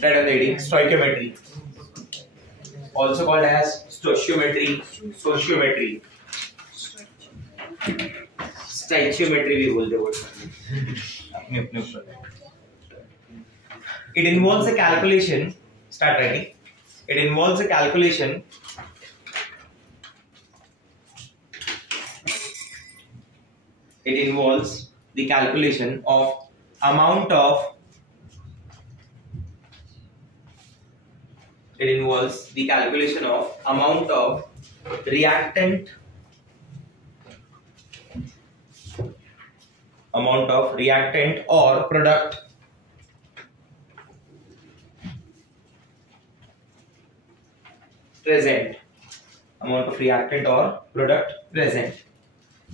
That is reading stoichiometry, also called as stoichiometry, sociometry, stoichiometry भी बोलते हैं अपने अपने ऊपर. It involves a calculation. Start writing. It involves a calculation. It involves the calculation of amount of. It involves the calculation of amount of reactant. Amount of reactant or product present. Amount of reactant or product present.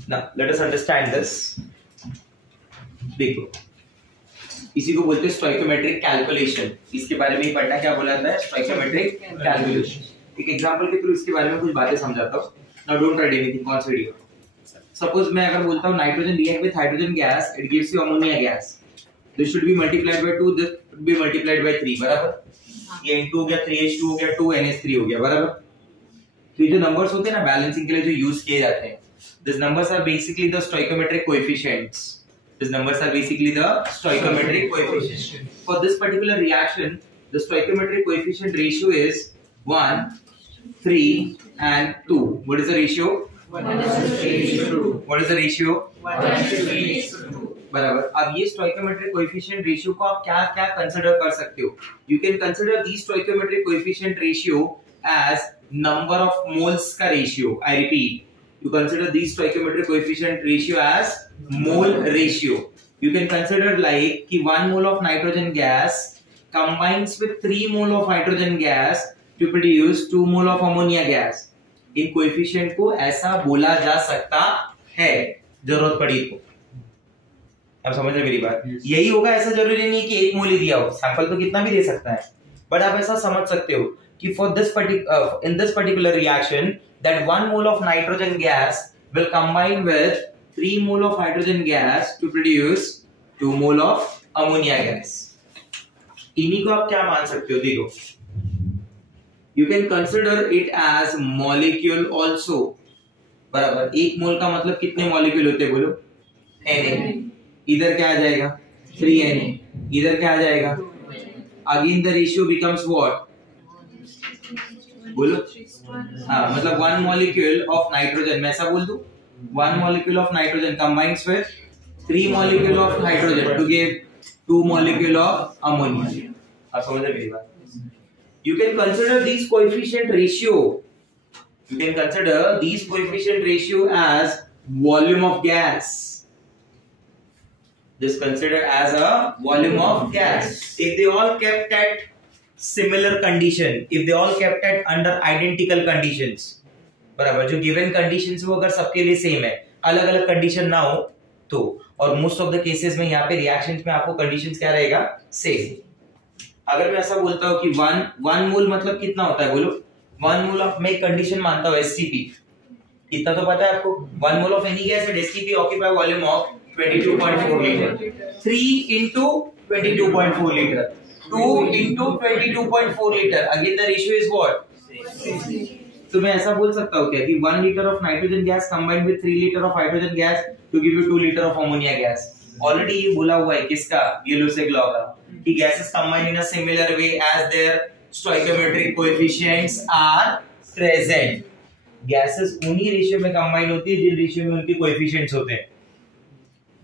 Now let us understand this. देखो, इसी को बोलते हैं stoichiometric calculation. इसके बारे में ही पढ़ना. क्या बोला जाता है? Stoichiometric calculation. एक एग्जांपल के थ्रू इसके बारे में कुछ बातें समझाता हूँ. Now don't write anything. कौन सा वीडियो? सपोज मैं अगर बोलता हूँ nitrogen react with hydrogen gas, it gives you ammonia gas. This should be multiplied by 2, this should be multiplied by 3. बराबर. ये इनटू हो गया, 3H2 हो गया, 2NH3 हो गया. बराबर. तो ये जो नंबर्स होते हैं ना बैलेंसिंग के लिए जो यूज किए जाते हैं, this numbers are basically the stoichiometric coefficients. These numbers are basically the stoichiometric coefficient. For this particular reaction, the stoichiometric coefficient ratio is 1, 3 and 2. What is the ratio? 1:2. What is the ratio? 1:2. बराबर. अब ये stoichiometric coefficient ratio को आप क्या क्या consider कर सकते हो? You can consider the stoichiometric coefficient ratio as number of moles का ratio. I repeat. You consider the stoichiometric coefficient ratio as mole ratio. You can consider like कि 1 mole of nitrogen gas combines with 3 mole of hydrogen gas to produce 2 mole of ammonia gas. In coefficient को ऐसा बोला जा सकता है जरूरत पड़ी तो. आप समझ रहे मेरी बात? यही होगा. ऐसा जरूरी नहीं कि 1 मोल ही दिया हो. सैंपल तो कितना भी दे सकता है. बट आप ऐसा समझ सकते हो कि for this in this particular reaction that 1 mole of nitrogen gas will combine with 3 mole of hydrogen gas to produce 2 mole of ammonia gas. इन्हीं को आप क्या मान सकते हो? देखो, you can consider it as molecule also. बराबर. 1 मोल का मतलब कितने मॉलिक्यूल होते हैं बोलो? Na. इधर क्या आ जाएगा? 3Na. इधर क्या आ जाएगा? Again the ratio becomes what? बोलो. हाँ, मतलब 1 molecule of nitrogen, मैं ऐसा बोल दूं, 1 molecule of nitrogen combines with 3 molecule of hydrogen to give 2 molecule of ammonia. आप समझ रहे मेरी बात? You can consider these coefficient ratio. You can consider these coefficient ratio as volume of gas. This considered as a volume of gas. If they all kept at similar condition, if they all kept at under identical conditions, बराबर. जो given conditions वो अगर सबके लिए same है, अलग अलग condition ना हो तो, और मोस्ट ऑफ द केसेस में यहाँ पे रिएक्शंस में आपको कंडीशंस क्या रहेगा? सेम. अगर मैं ऐसा बोलता हूँ कि 1 मोल मतलब कितना होता है बोलो? 1 मोल ऑफ, मैं कंडीशन मानता हूँ STP. इतना तो पता है आपको. 1 mole of any gas with STP occupy volume of 22.4 litre. 3 into 22.4 litre. 2 into 22.4 liter. Again the ratio is what? तो मैं ऐसा बोल सकता हूँ क्या कि 1 liter of nitrogen gas combined with 3 liter of hydrogen gas to give you 2 liter of ammonia gas. Already ये बोला हुआ है किसका? यूलर्स लॉ का, कि gases combine in a similar way as their stoichiometric coefficients are present. Gases उन्हीं ratio में combine होती है जिन रेशियो में उनके कोएफिशिएंट्स होते हैं.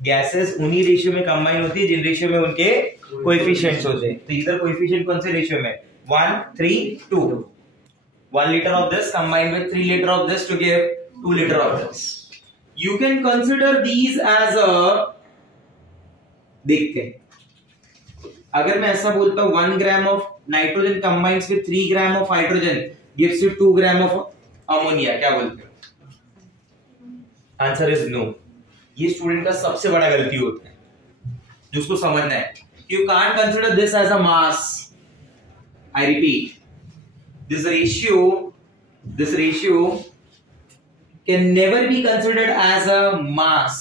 गैसेस उन्हीं रेशियो में कंबाइन होती है जिन रेशियो में उनके कोएफिशिएंट्स होते हैं. तो इधर कोएफिशिएंट कौन से रेशियो में? 1, 3, 2. 1 liter of this combined with 3 liter of this to give 2 liter of this. You can consider these as a, देखते हैं, अगर मैं ऐसा बोलता हूं 1 gram of nitrogen combines with 3 gram of hydrogen gives you 2 gram of ammonia. क्या बोलते हो? Answer is no. ये स्टूडेंट का सबसे बड़ा गलती होता है जिसको समझना है. You can't consider this as a mass. I repeat, this ratio can never be considered as a mass.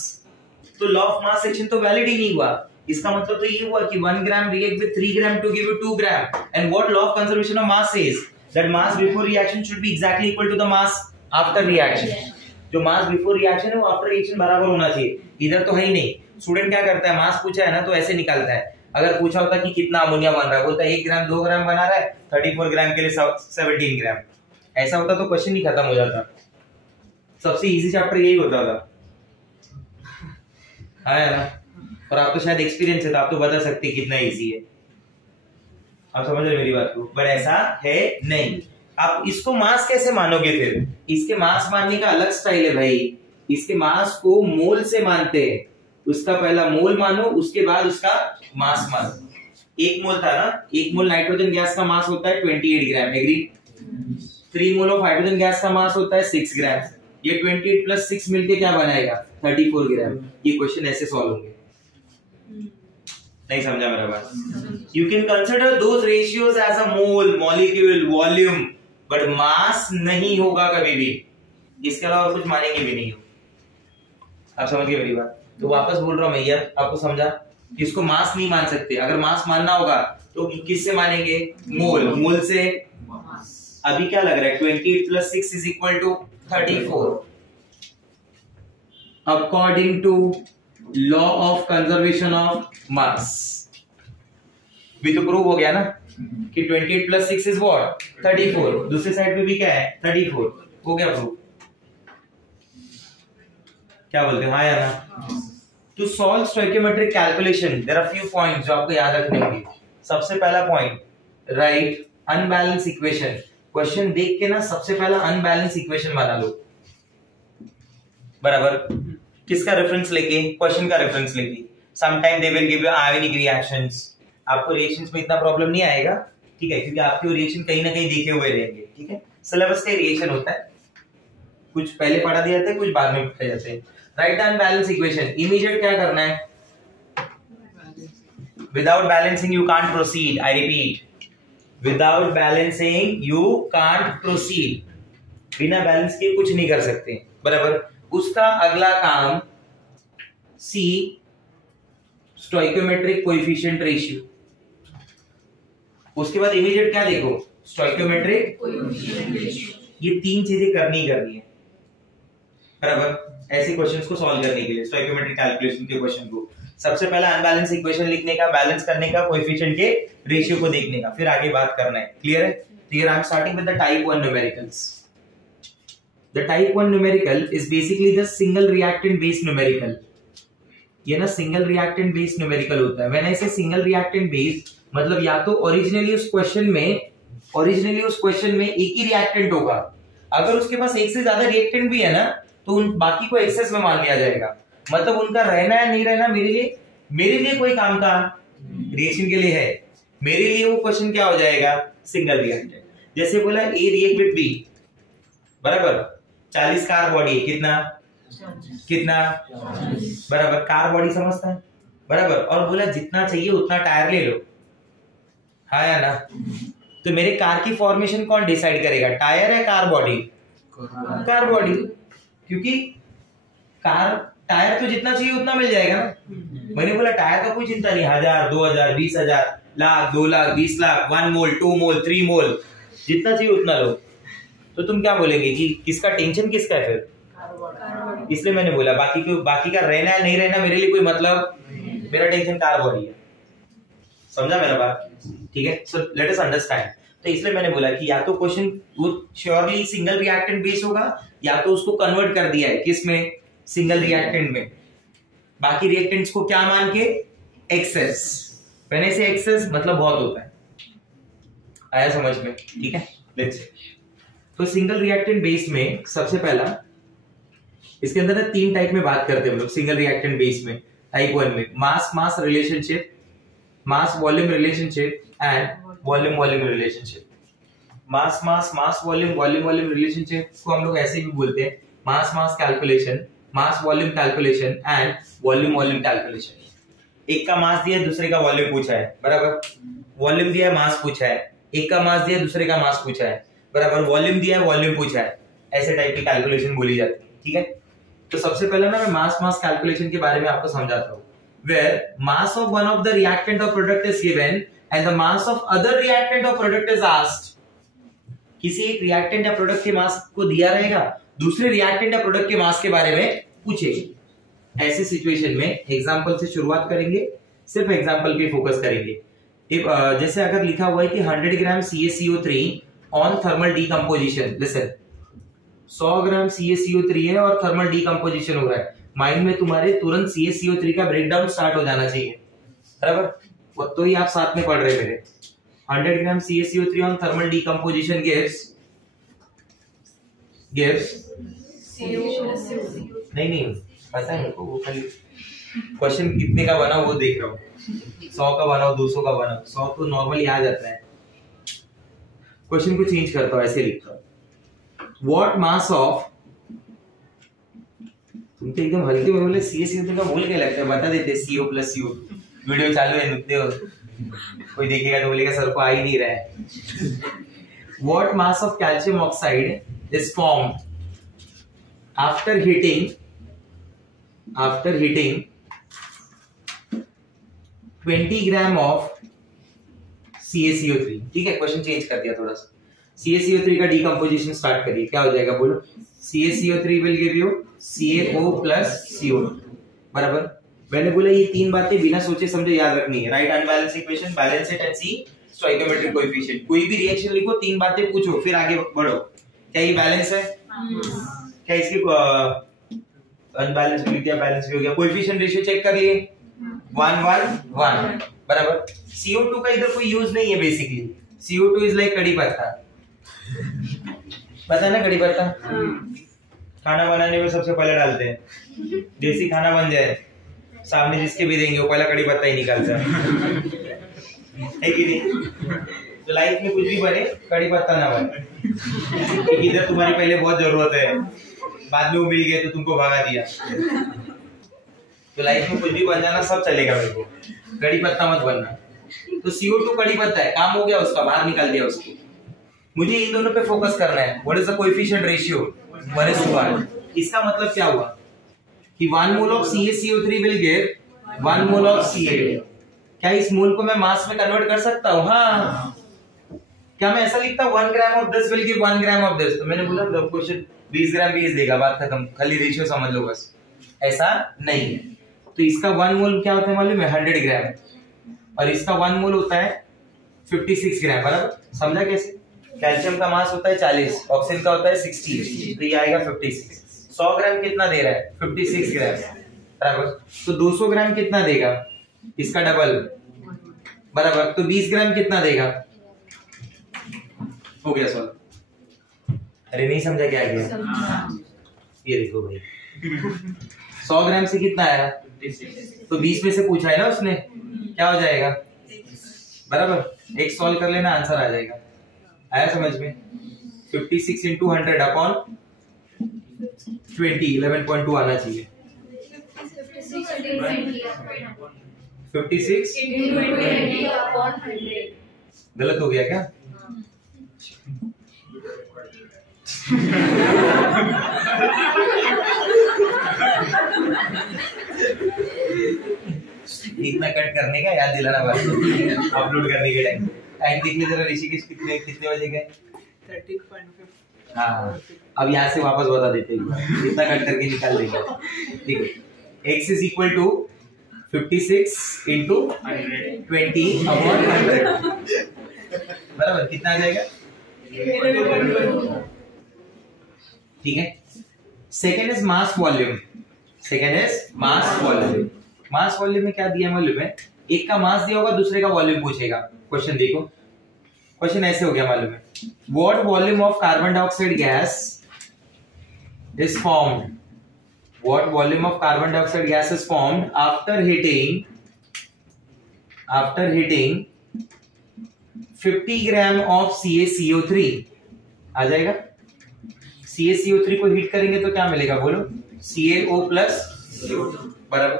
तो लॉ ऑफ मास एक्शन तो वैलिड ही नहीं हुआ। इसका मतलब तो ये हुआ कि 1 gram react with 3 gram to give you 2 gram and what law of conservation of mass says that mass before reaction should be exactly equal to the mass after reaction. जो मास बिफोर रिएक्शन है वो after reaction बराबर होना चाहिए, इधर तो है ही नहीं। स्टूडेंट क्या करता है, मास पूछा है ना तो ऐसे निकालता है। अगर पूछा होता कि कितना अमोनिया बन रहा है, बोलता है 1 ग्राम 2 ग्राम बना रहा है, 34 ग्राम के लिए 17 ग्राम, ऐसा होता तो क्वेश्चन ही खत्म हो जाता। सबसे इजी चैप्टर यही होता था, है ना। और आप तो शायद एक्सपीरियंस है तो आप तो बता सकते कितना इजी है, आप समझ रहे मेरी बात को, बट ऐसा है नहीं। आप इसको मास कैसे मानोगे फिर? इसके मास मानने का अलग स्टाइल है भाई। इसके मास को मोल से मानते हैं, उसका पहला मोल मानो, उसके बाद उसका मास मानो। 1 मोल था ना, 1 मोल नाइट्रोजन गैस का मास होता है 28 gram, agree. 3 mole of hydrogen gas का मास होता है 6 ग्राम। ये 28 प्लस 6 मिलके क्या बनाएगा? 34 ग्राम। ये क्वेश्चन ऐसे सॉल्व होंगे। नहीं समझा मेरा बात? You can consider those ratios as a mole, molecule, volume, but mass नहीं होगा कभी भी। इसके अलावा कुछ मानेंगे भी नहीं हो। आप समझ गए मेरी बात? तो वापस बोल रहा हूं मैं यार, आपको समझा कि इसको मास नहीं मान सकते। अगर मास मानना होगा तो किससे मानेंगे? मोल। मोल से अभी क्या लग रहा है? 28 plus 6 is equal to 34 according to law of conservation of mass. भी तो प्रूव हो गया ना कि 28 प्लस 6 इज व्हाट? 34। दूसरी साइड पे भी क्या है? 34। हो गया प्रूव। क्या बोलते हैं? हाँ या ना? To solve stoichiometric calculation there are few points जो आपको याद रखने होंगे। सबसे पहला point, write unbalance equation. Question देख के ना सबसे पहला अनबैलेंस इक्वेशन बना लो, बराबर। किसका रेफरेंस लेके? क्वेश्चन का रेफरेंस लेके। Sometime they will give you ionic reactions. आपको रिएक्शंस में इतना प्रॉब्लम नहीं आएगा, ठीक है, क्योंकि आपके रिएक्शन कहीं ना कहीं देखे हुए रहेंगे, ठीक है। सिलेबस का रिएक्शन होता है, कुछ पहले पढ़ा दिया जाता है, कुछ बाद में पढ़ा जाते हैं। Right unbalance equation. इमीडिएट क्या करना है? Without balancing you can't proceed. I repeat, without balancing you can't proceed. बिना बैलेंस के कुछ नहीं कर सकते, बराबर। उसका अगला काम सी स्टोइकियोमेट्रिक कोएफिशिएंट रेशियो। उसके बाद इमीडिएट क्या देखो? Stoichiometric coefficient ratio. ये 3 चीजें करनी है, बराबर। ऐसे क्वेश्चंस को सॉल्व करने के लिए स्टोइकियोमेट्रिक कैलकुलेशन के क्वेश्चन को सबसे पहला अनबैलेंस इक्वेशन लिखने का, बैलेंस करने का, कोएफिशिएंट के रेशियो को देखने का, फिर आगे बात करना है। क्लियर है? तो here I am starting with the type 1 numericals. The type 1 numerical is basically the single reactant based numerical. ये ना सिंगल रिएक्टेंट बेस्ड न्यूमेरिकल होता है। व्हेन आई से सिंगल रिएक्टेंट बेस्ड, मतलब या तो ओरिजिनली उस क्वेश्चन में एक ही रिएक्टेंट होगा। अगर उसके पास एक से ज्यादा रिएक्टेंट भी है ना तो उन बाकी को एक्सेस में मान लिया जाएगा। मतलब उनका रहना या नहीं रहना मेरे लिए कोई काम का रिएक्शन के लिए है, मेरे लिए वो क्वेश्चन क्या हो जाएगा? Single reactant. जैसे बोला ए रिएक्ट विद बी, बराबर। 40 कार बॉडी, कितना बराबर, कार बॉडी समझता है, बराबर। और बोला जितना चाहिए उतना टायर ले लो, हाँ या ना? तो मेरे कार की फॉर्मेशन कौन डिसाइड करेगा? टायर है कार बॉडी? कार बॉडी, क्योंकि कार टायर तो जितना चाहिए उतना मिल जाएगा ना। मैंने बोला टायर का कोई चिंता नहीं, 1000, 2000, 20000, लाख, 2 लाख, 20 लाख, 1 मोल, 2 मोल, 3 मोल, जितना चाहिए उतना लो। तो तुम क्या बोलेंगे कि किसका टेंशन किसका है फिर? इसलिए मैंने बोला बाकी का रहना है नहीं रहना मेरे लिए कोई मतलब, मेरा टेंशन कार बॉडी है। समझा मेरा बात? ठीक है। So let us understand. तो इसलिए मैंने बोला कि या तो क्वेश्चन वो श्योरली सिंगल रिएक्टेंट बेस होगा, या तो उसको कन्वर्ट कर दिया है किस में? सिंगल रिएक्टेंट में। बाकी रिएक्टेंट्स को क्या मान के? एक्सेस। मैंने से एक्सेस मतलब बहुत होता है, आया समझ में? ठीक है, लेट्स सी। तो सिंगल रिएक्टेंट बेस में सबसे पहला, इसके अंदर ना 3 टाइप में बात करते हैं हम लोग सिंगल रिएक्टेंट बेस में। टाइप 1 में mass relationship, mass volume relationship and volume relationship. Mass volume relationship को हम लोग ऐसे भी बोलते हैं mass calculation, mass volume calculation and volume calculation. एक का मास दिया है, दूसरे का वॉल्यूम पूछा है, बराबर। वॉल्यूम दिया है, मास पूछा है। एक का मास दिया है, दूसरे का मास पूछा है, बराबर। वॉल्यूम दिया है, वॉल्यूम पूछा है। ऐसे टाइप की कैलकुलेशन बोली जाती है, ठीक है। तो सबसे पहले ना मैं मास कैलकुलेशन के बारे में आपको समझाता हूँ। Where mass of one of the reactant or product is given and the mass of other reactant or product is asked. किसी एक रिएक्टेंट या प्रोडक्ट के मास को दिया रहेगा, दूसरे रिएक्टेंट या प्रोडक्ट के मास के बारे में पूछेगी। ऐसी सिचुएशन में एग्जांपल से शुरुआत करेंगे, सिर्फ एग्जांपल पे फोकस करेंगे। जैसे अगर लिखा हुआ है कि 100 ग्राम CaCO3 on thermal decomposition, listen 100 gram CaCO3 है और थर्मल डीकंपोजिशन हो रहा है, माइंड में तुम्हारे तुरंत CaCO3 का ब्रेकडाउन स्टार्ट हो जाना चाहिए, बराबर? वो तो ही आप साथ में पढ़ रहे मेरे। 100 ग्राम CaCO3 on thermal decomposition gives नहीं पता है वो खाली क्वेश्चन कितने का बना वो देख रहा हूँ। 100 का बनाओ, 200 का बनाओ, 100 तो नॉर्मली आ जाता है। क्वेश्चन को चेंज करता हूँ, ऐसे लिखता हूँ व्हाट मास ऑफ, तुम तो एकदम हल्के में बोले CaCO3 का मोल क्या लगता है, बता देते CO प्लस CO। वीडियो चालू है, नुकते हो, कोई देखेगा तो बोलेगा सर को आ ही नहीं रहा है। What mass of calcium oxide is formed after heating 20 gram of CaCO3? ठीक है, क्वेश्चन चेंज कर दिया थोड़ा सा। CaCO3 का डीकंपोजिशन स्टार्ट करिए, क्या हो जाएगा बोलो? CaCO3 will give you CaO plus CO, बराबर? मैंने बोला ये तीन बातें बिना सोचे समझे याद रखनी है। Write unbalance equation, balance it and see stoichiometric coefficient. कोई भी रिएक्शन लिखो, तीन बातें पूछो, फिर आगे बढ़ो। क्या ये बैलेंस है? क्या इसकी अनबैलेंस भी क्या बैलेंस भी हो गया? कोएफिशिएंट रेशियो चेक कर लिए, 1 1 1, बराबर। CO2 का इधर कोई यूज नहीं है बेसिकली। CO2 इज लाइक कड़ी पत्ता, पता है ना कड़ी पत्ता? खाना बनाने में सबसे पहले डालते हैं, देसी खाना बन जाए सामने जिसके भी देंगे वो पहला कड़ी पत्ता ही निकालता है कि नहीं? तो लाइफ में कुछ भी बने, कड़ी पत्ता ना बने। इधर तुम्हारी पहले बहुत जरूरत है, बाद में वो मिल गए तो तुमको भगा दिया। तो लाइफ में कुछ भी बन जाना सब चलेगा, मेरे को कड़ी पत्ता मत बनना। तो CO2 कड़ी पत्ता है, काम हो गया उसका, बाहर निकाल दिया उसको। मुझे इन दोनों पे फोकस करना है। What is the coefficient ratio? 1:1। इसका मतलब क्या हुआ कि 1 mole of CaCO3 will give 1 mole of Ca। क्या इस मोल को मैं मास में कन्वर्ट कर सकता हूँ? हाँ। क्या मैं ऐसा लिखता हूँ 1 gram of this will give 1 gram of this? तो मैंने बोला क्वेश्चन 20 ग्राम 20 देगा, बात खत्म, खाली रेशियो समझ लो बस। ऐसा नहीं है। तो इसका 1 मोल क्या होता है मालूम है? 100 ग्राम, और इसका 1 मोल होता है 56 ग्राम, बराबर? समझा कैसे? कैल्शियम का मास होता है 40, ऑक्सीजन का होता है 60, तो ये आएगा 56। 100 ग्राम कितना दे रहा है? 56 ग्राम, बराबर। तो 200 ग्राम कितना देगा? इसका डबल, बराबर। तो 20 ग्राम कितना देगा? हो गया सॉल्व। अरे नहीं समझा क्या किया? ये देखो भाई, 100 ग्राम से कितना आया? तो 20 में से पूछा है ना उसने, क्या हो जाएगा? बराबर। एक सॉल्व कर लेना, आंसर आ जाएगा। आया समझ में? 56 into 100 अपॉन 20, 11.2 आना चाहिए। 56 गलत हो गया क्या? इतना कट करने का याद दिलाना बात, अपलोड करने के टाइम। टाइम देख ले जरा ऋषिकेश, कितने बजे गए? 30.5। हाँ, अब यहाँ से वापस बता देते हैं, इतना कट करके निकाल देंगे। ठीक है, x is equal to 56 into 20 upon 100, बराबर। कितना आ जाएगा? ठीक है। Second is mass volume. Mass volume में क्या दिया मालूम है? एक का मास दिया होगा, दूसरे का वॉल्यूम पूछेगा। क्वेश्चन देखो, क्वेश्चन ऐसे हो गया मालूम है? What volume of carbon dioxide gas is formed? What volume of carbon dioxide gas is formed after heating 50 gram of CaCO3? आ जाएगा। CaCO3 को हीट करेंगे तो क्या मिलेगा बोलो? CaO plus CO2, बराबर।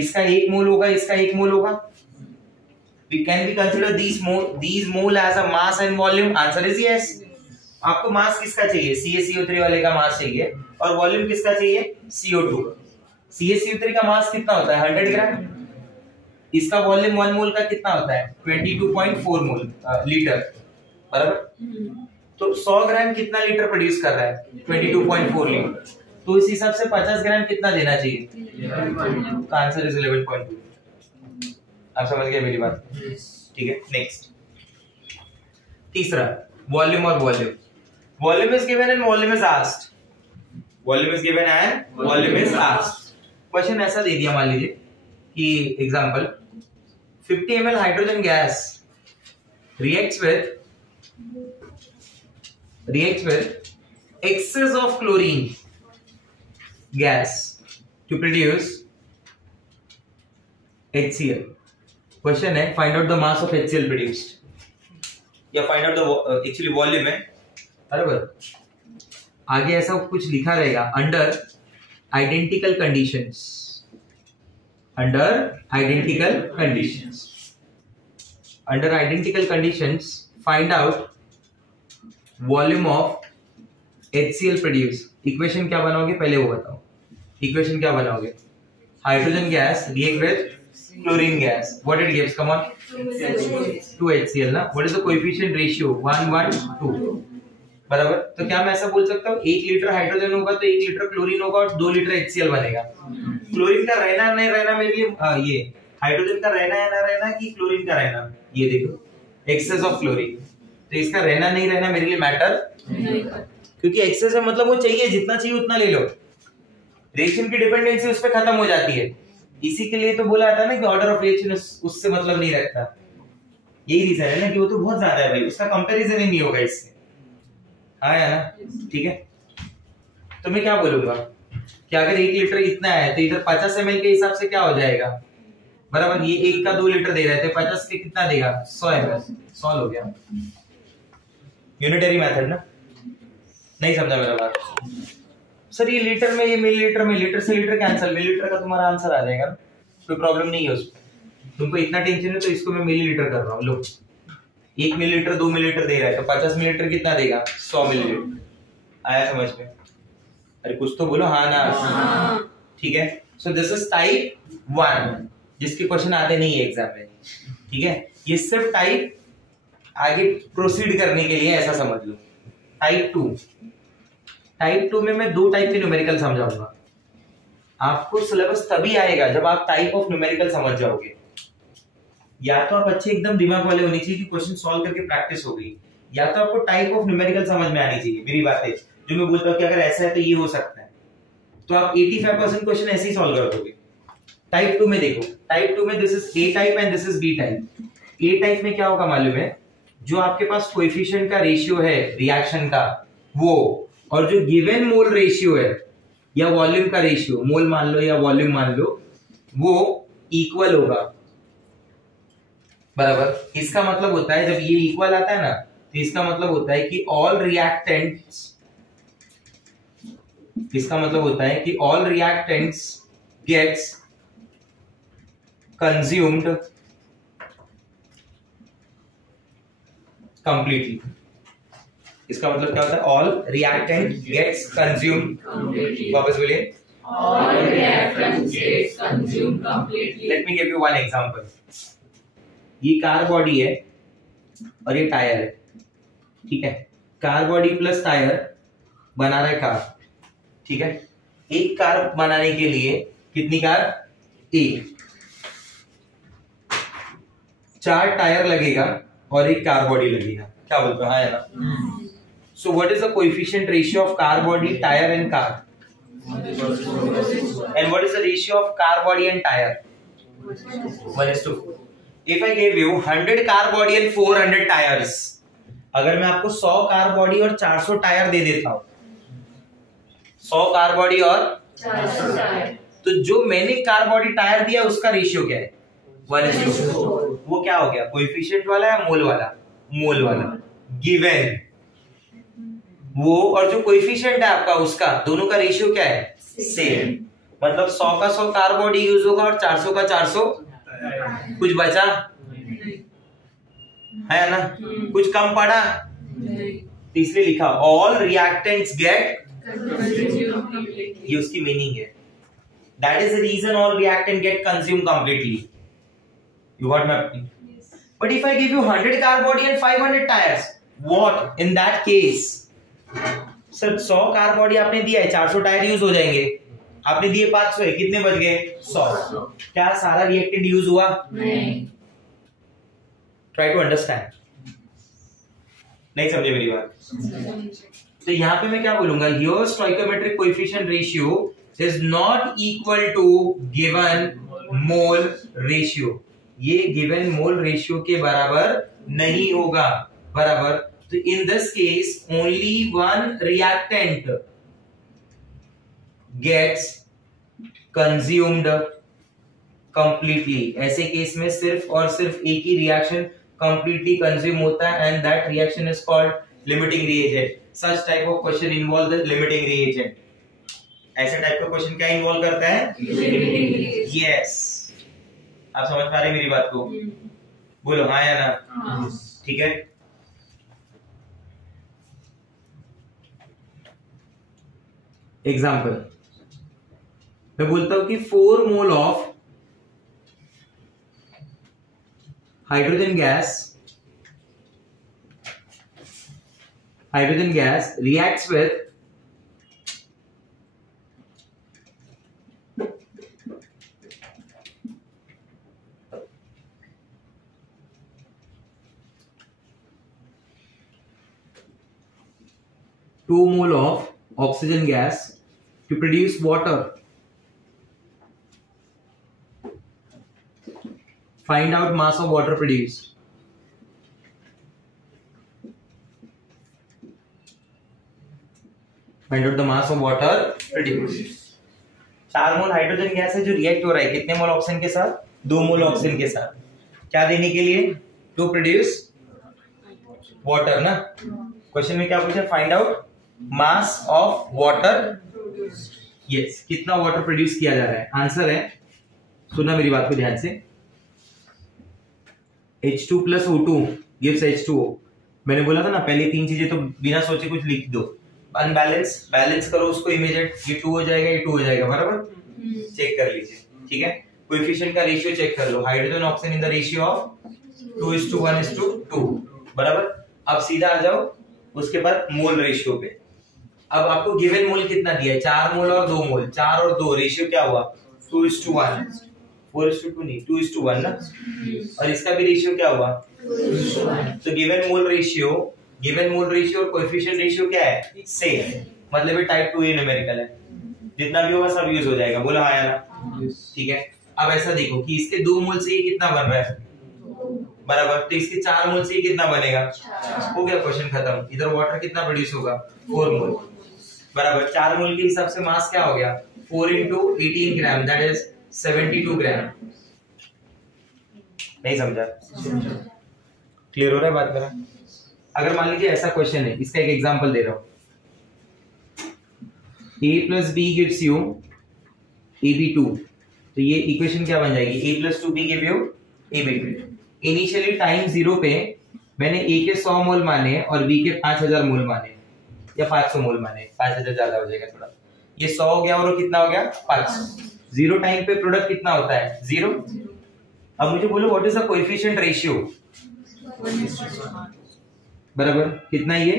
इसका 1 मोल होगा, इसका 1 मोल होगा। Can we consider these mole as a mass and volume? Answer is yes. आपको मास किसका चाहिए? CaCO3 वाले का मास चाहिए, और वॉल्यूम किसका चाहिए? CO2। CaCO3 का मास कितना होता है? 100 ग्राम। इसका वॉल्यूम 1 मोल का कितना होता है? 22.4 मोल लीटर, बराबर। तो 100 ग्राम कितना लीटर प्रोड्यूस कर रहा है? 22.4 लीटर। तो इस हिसाब से 50 ग्राम कितना देना चाहिए? तो आंसर इज 11.2। आप समझ गए मेरी बात? ठीक है, नेक्स्ट तीसरा, वॉल्यूम और volume. Volume is given and volume is asked. Volume is given and volume is asked. Question ऐसा दे दिया, मान लीजिए कि example 50 ml hydrogen gas reacts with excess of chlorine gas to produce HCl. Question है find out the mass of HCl produced, या find out the actually volume है, बराबर। आगे ऐसा कुछ लिखा रहेगा, under identical conditions, under identical conditions find out volume of HCl produce। Equation क्या बनाओगे पहले वो बताओ। इक्वेशन क्या बनाओगे? Hydrogen gas react with chlorine gas, what it gives? Come on, 2 HCl ना। What is the coefficient ratio? 1 1 2, बराबर। तो क्या मैं ऐसा बोल सकता हूँ 1 लीटर हाइड्रोजन होगा तो 1 लीटर क्लोरीन होगा और 2 लीटर HCl बनेगा। क्लोरीन का रहना नहीं रहना मेरे लिए, ये हाइड्रोजन का रहना है ना रहना कि क्लोरीन का रहना, ये देखो एक्सेस ऑफ क्लोरीन। तो इसका रहना नहीं रहना मेरे लिए मैटर नहीं, क्योंकि एक्सेस है मतलब वो चाहिए, जितना चाहिए उतना ले लो। रिएक्शन की डिपेंडेंसी उस पर खत्म हो जाती है। इसी के लिए तो बोला जाता है ना कि ऑर्डर ऑफ रिएक्शन उससे मतलब नहीं रखता। यही रीजन है ना कि वो तो बहुत ज्यादा है भाई, उसका कंपैरिजन ही नहीं होगा इससे। हाँ या ना? ठीक है, तो मैं क्या बोलूंगा कि अगर 1 लीटर इतना है तो इधर 50 ml के हिसाब से क्या हो जाएगा, बराबर। ये 1 का 2 लीटर दे रहे थे, 50 के कितना देगा? 100 ml। सॉल्व हो गया। यूनिटरी मेथड ना? नहीं समझा मेरा बात? सर ये लीटर में, ये मिलीलीटर में, लीटर से लीटर कैंसिल, मिलीलीटर का तुम्हारा आंसर आ जाएगा, कोई प्रॉब्लम नहीं है उसमें। तुमको इतना टेंशन है तो इसको मैं मिलीलीटर कर रहा हूँ। लो 1 मिलीलीटर 2 मिलीलीटर दे रहा है तो 50 मिलीलीटर कितना देगा? 100 मिलीलीटर। आया समझ में? अरे कुछ तो बोलो हाँ ना। ठीक है, सो दिस इज टाइप 1 जिसके क्वेश्चन आते नहीं है एग्जाम में। ठीक है, ये सिर्फ टाइप आगे प्रोसीड करने के लिए ऐसा समझ लो। टाइप 2 में मैं 2 टाइप के न्यूमेरिकल समझाऊंगा। आपको सिलेबस तभी आएगा जब आप टाइप ऑफ न्यूमेरिकल समझ जाओगे। या तो आप अच्छे एकदम दिमाग वाले होने चाहिए कि क्वेश्चन सॉल्व करके प्रैक्टिस हो गई, या तो आपको टाइप ऑफ न्यूमेरिकल समझ में आनी चाहिए। मेरी बात है जो मैं बोलता हूँ कि अगर ऐसा है तो ये हो सकता है, तो आप 85% क्वेश्चन ऐसे ही सॉल्व कर दोगे। टाइप 2 में देखो, टाइप 2 में this is A type and this is B type. A type में क्या होगा मालूम है? जो आपके पास कोएफिशिएंट का रेशियो है रिएक्शन का वो, और जो गिवन मोल रेशियो है या वॉल्यूम का रेशियो, मोल मान लो या वॉल्यूम मान लो, वो इक्वल होगा, बराबर। इसका मतलब होता है जब ये इक्वल आता है ना, तो इसका मतलब होता है कि ऑल रिएक्टेंट्स, इसका मतलब होता है कि all reactants gets consumed completely. इसका मतलब क्या होता है? All reactant gets consumed completely. वापस बोलिए, all reactant gets consumed completely. Let me give you one example. ये कार बॉडी है और ये टायर है, ठीक है। कार बॉडी प्लस टायर बना रहा है कार, ठीक है। एक कार बनाने के लिए कितनी कार? एक। 4 टायर लगेगा और एक कार बॉडी लगेगा। क्या बोलते हो? हाँ है ना? So what is the coefficient ratio of car body, tyre and car? And what is the ratio of car body and tyre? 1:4। If I gave you 100 car body and 400 tyres, अगर मैं आपको 100 कार बॉडी और 400 tyre दे देता हूं, 100 car body और 400 tyre, तो जो मैंने कार बॉडी टायर दिया उसका रेशियो क्या है? 1:4। वो क्या हो गया? कोएफिशिएंट वाला या मोल वाला? मोल वाला। गिवन वो और जो कोएफिशिएंट है आपका उसका, दोनों का रेशियो क्या है? सेम। मतलब 100 का 100 कार बॉडी यूज होगा और 400 का 400। कुछ बचा है ना? कुछ कम पड़ा? तो इसलिए लिखा ऑल रिएक्टेंट्स गेट, ये उसकी मीनिंग है. That is the reason all reactant get consumed completely. You got my point? Yes. But if I give you 100 car body and 500 tires, what in that case? Sir, 100 car body आपने दिया है, 400 tyre use हो जाएंगे. आपने दिए 500 है, कितने बच गए? 100. क्या सारा रिएक्टेंट यूज हुआ? नहीं. Try to understand. नहीं समझे मेरी बात? तो यहाँ पे मैं क्या बोलूंगा? Your stoichiometric coefficient ratio is not equal to given mole ratio. ये given mole ratio के बराबर नहीं होगा. बराबर. तो in this case only one reactant gets consumed completely. ऐसे केस में सिर्फ और सिर्फ एक ही रिएक्शन completely consume होता है and that reaction is called limiting reagent. Such type of question involve the limiting reagent. ऐसे टाइप का क्वेश्चन क्या इन्वॉल्व करता है? यस. आप समझ पा रहे मेरी बात को? बोलो हाँ या ना? ठीक है. एग्जाम्पल मैं बोलता हूं कि 4 मोल of hydrogen gas reacts with 2 mole of oxygen gas to produce water. Find out mass of water produced. Find out the mass of water produced. 4 mole hydrogen gas है जो रिएक्ट हो रहा है कितने मोल ऑक्सीजन के साथ? 2 मोल ऑक्सीजन के साथ. क्या देने के लिए? टू प्रोड्यूस वाटर ना. क्वेश्चन में क्या पूछा? Find out mass of water. Yes. कितना वाटर प्रोड्यूस किया जा रहा है? आंसर है, सुना मेरी बात को ध्यान से, H2 plus O2 gives H2O. मैंने बोला था ना पहले 3 चीजें तो बिना सोचे कुछ लिख दो. अनबैलेंस बैलेंस करो उसको इमीडिएट. ये 2 हो जाएगा, ये 2 हो जाएगा. बराबर. चेक कर लीजिए. ठीक है. कोएफिशिएंट का रेशियो चेक कर लो. Hydrogen oxygen in the ratio of 2:1:2. बराबर. अब सीधा आ जाओ उसके बाद मोल रेशियो पे. अब आपको गिवन मोल कितना दिया है? 4 मोल और 2 मोल. 4 और 2 रेशियो क्या हुआ? 2:1. 4:2 नहीं, 2:1 ना. और इसका भी रेशियो क्या हुआ? 2:1. तो गिवन मोल रेशियो और कोएफिशिएंट रेशियो क्या है? सेम. मतलब ये टाइप 2A न्यूमेरिकल है. जितना भी होगा सब यूज हो जाएगा. बोला हाँ या ना? ठीक है. अब ऐसा देखो कि इसके 2 मोल से ये कितना बन रहा है? बराबर. तो इसके 4 मोल से ये कितना बनेगा? हो गया, क्वेश्चन खत्म. इधर वाटर कितना प्रोड्यूस होगा? 4 मोल. बराबर. 4 मोल के हिसाब से मास क्या हो गया? 4 into 18 ग्राम, दैट इज 72 ग्राम. नहीं समझा? क्लियर हो रहा है बात मेरा? अगर मान लीजिए ऐसा क्वेश्चन है, इसका एक एग्जांपल दे रहा हूं. a plus b gives you ab2. तो ये इक्वेशन क्या बन जाएगी? a plus 2b give you ab2. Initially time 0 पे मैंने a के 100 मोल माने और b के 5000 मोल माने या 500 मोल माने. 5000 ज्यादा हो जाएगा थोड़ा. ये 100 हो गया और वो कितना हो गया? 500. 0 टाइम पे प्रोडक्ट कितना होता है? 0. अब मुझे बोलो what is the coefficient ratio? बराबर. कितना ये?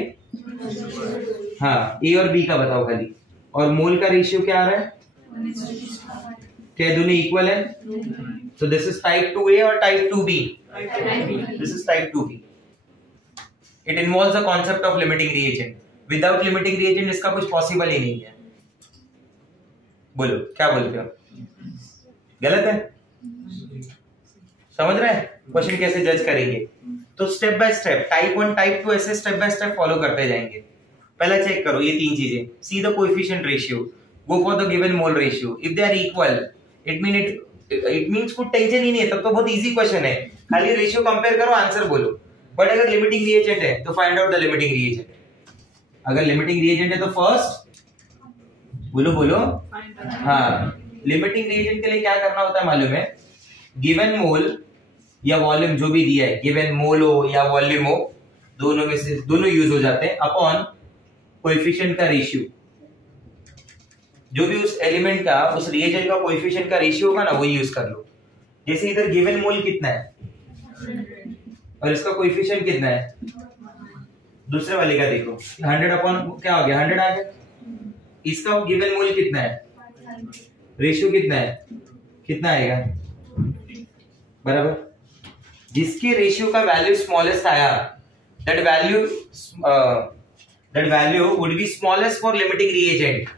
हाँ, ए और बी का बताओ खाली. और मोल का रेशियो क्या आ रहा है? क्या दोनों इक्वल है? So this is type 2A और type 2B. This is type 2B. It involves the concept of limiting reagent. Without limiting reagent इसका कुछ पॉसिबल ही नहीं है. बोलो क्या बोलते हो? गलत है? समझ रहे हैं क्वेश्चन कैसे जज करेंगे? तो step by step type 1 type 2 ऐसे स्टेप बाय स्टेप फॉलो करते जाएंगे. पहले चेक करो ये 3 चीजें. See the coefficient ratio, go for the given mole ratio. If they are equal it means कुछ टेंशन ही नहीं है. तब तो बहुत इजी क्वेश्चन है. खाली रेशियो कंपेयर करो, आंसर बोलो. बट अगर लिमिटिंग रिएजेंट है तो find out the limiting reagent. अगर लिमिटिंग रिएजेंट है तो फर्स्ट बोलो हाँ. लिमिटिंग रिएजेंट के लिए क्या करना होता है मालूम है? गिवन मोल या वॉल्यूम जो भी दिया है, गिवन मोल हो या वॉल्यूम हो, दोनों में से दोनों यूज हो जाते हैं अपॉन कोएफिशिएंट का रेशियो। जो भी उस एलिमेंट का उस रिएजेंट का कोएफिशिएंट का रेशियो होगा ना वही यूज कर लो। जैसे इधर गिवन मोल कितना है और इसका कोएफिशिएंट कितना है, दूसरे वाले का देखो 100 अपॉन क्या हो गया 100 आ गया। इसका गिवन मोल कितना है, रेशियो कितना है, कितना आएगा बराबर। जिसके रेशियो का वैल्यू स्मॉलेस्ट आया that value would be smallest for limiting reagent.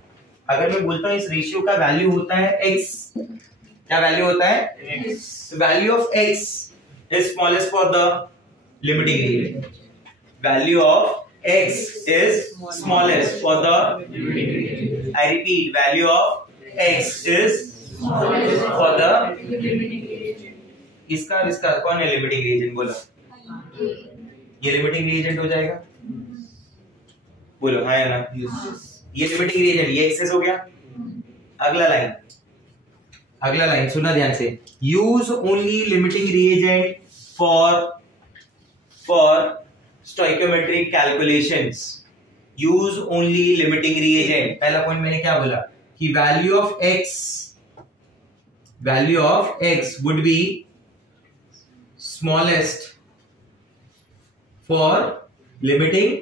अगर मैं बोलता हूं इस रेशियो का वैल्यू होता है x, क्या वैल्यू होता है x, value of x is smallest for the limiting reagent. Value of x is smallest for the limiting reagent. I repeat, value of x is smallest for the limiting reagent. इसका कौन है limiting reagent, बोलो। ये limiting reagent हो जाएगा, बोलो हाँ या ना। ये लिमिटिंग रिएजेंट, ये एक्सेस हो गया। अगला लाइन सुना ध्यान से। Use only limiting reagent for stoichiometric calculations. Use only limiting reagent. पहला पॉइंट मैंने क्या बोला कि value of x would be smallest for limiting.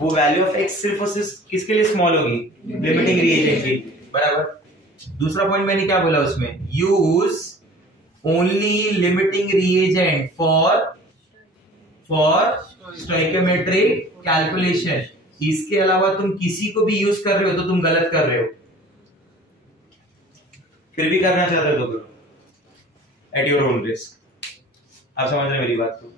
वो वैल्यू ऑफ x सिर्फ और सिर्फ किसके लिए स्मॉल होगी, लिमिटिंग रिएजेंट की, बराबर। दूसरा पॉइंट मैंने क्या बोला उसमें, use only limiting reagent for stoichiometric calculation. इसके अलावा तुम किसी को भी यूज कर रहे हो तो तुम गलत कर रहे हो। फिर भी करना चाहते हो तो करो एट योर ओन रिस्क। आप समझ रहे हैं मेरी बात को,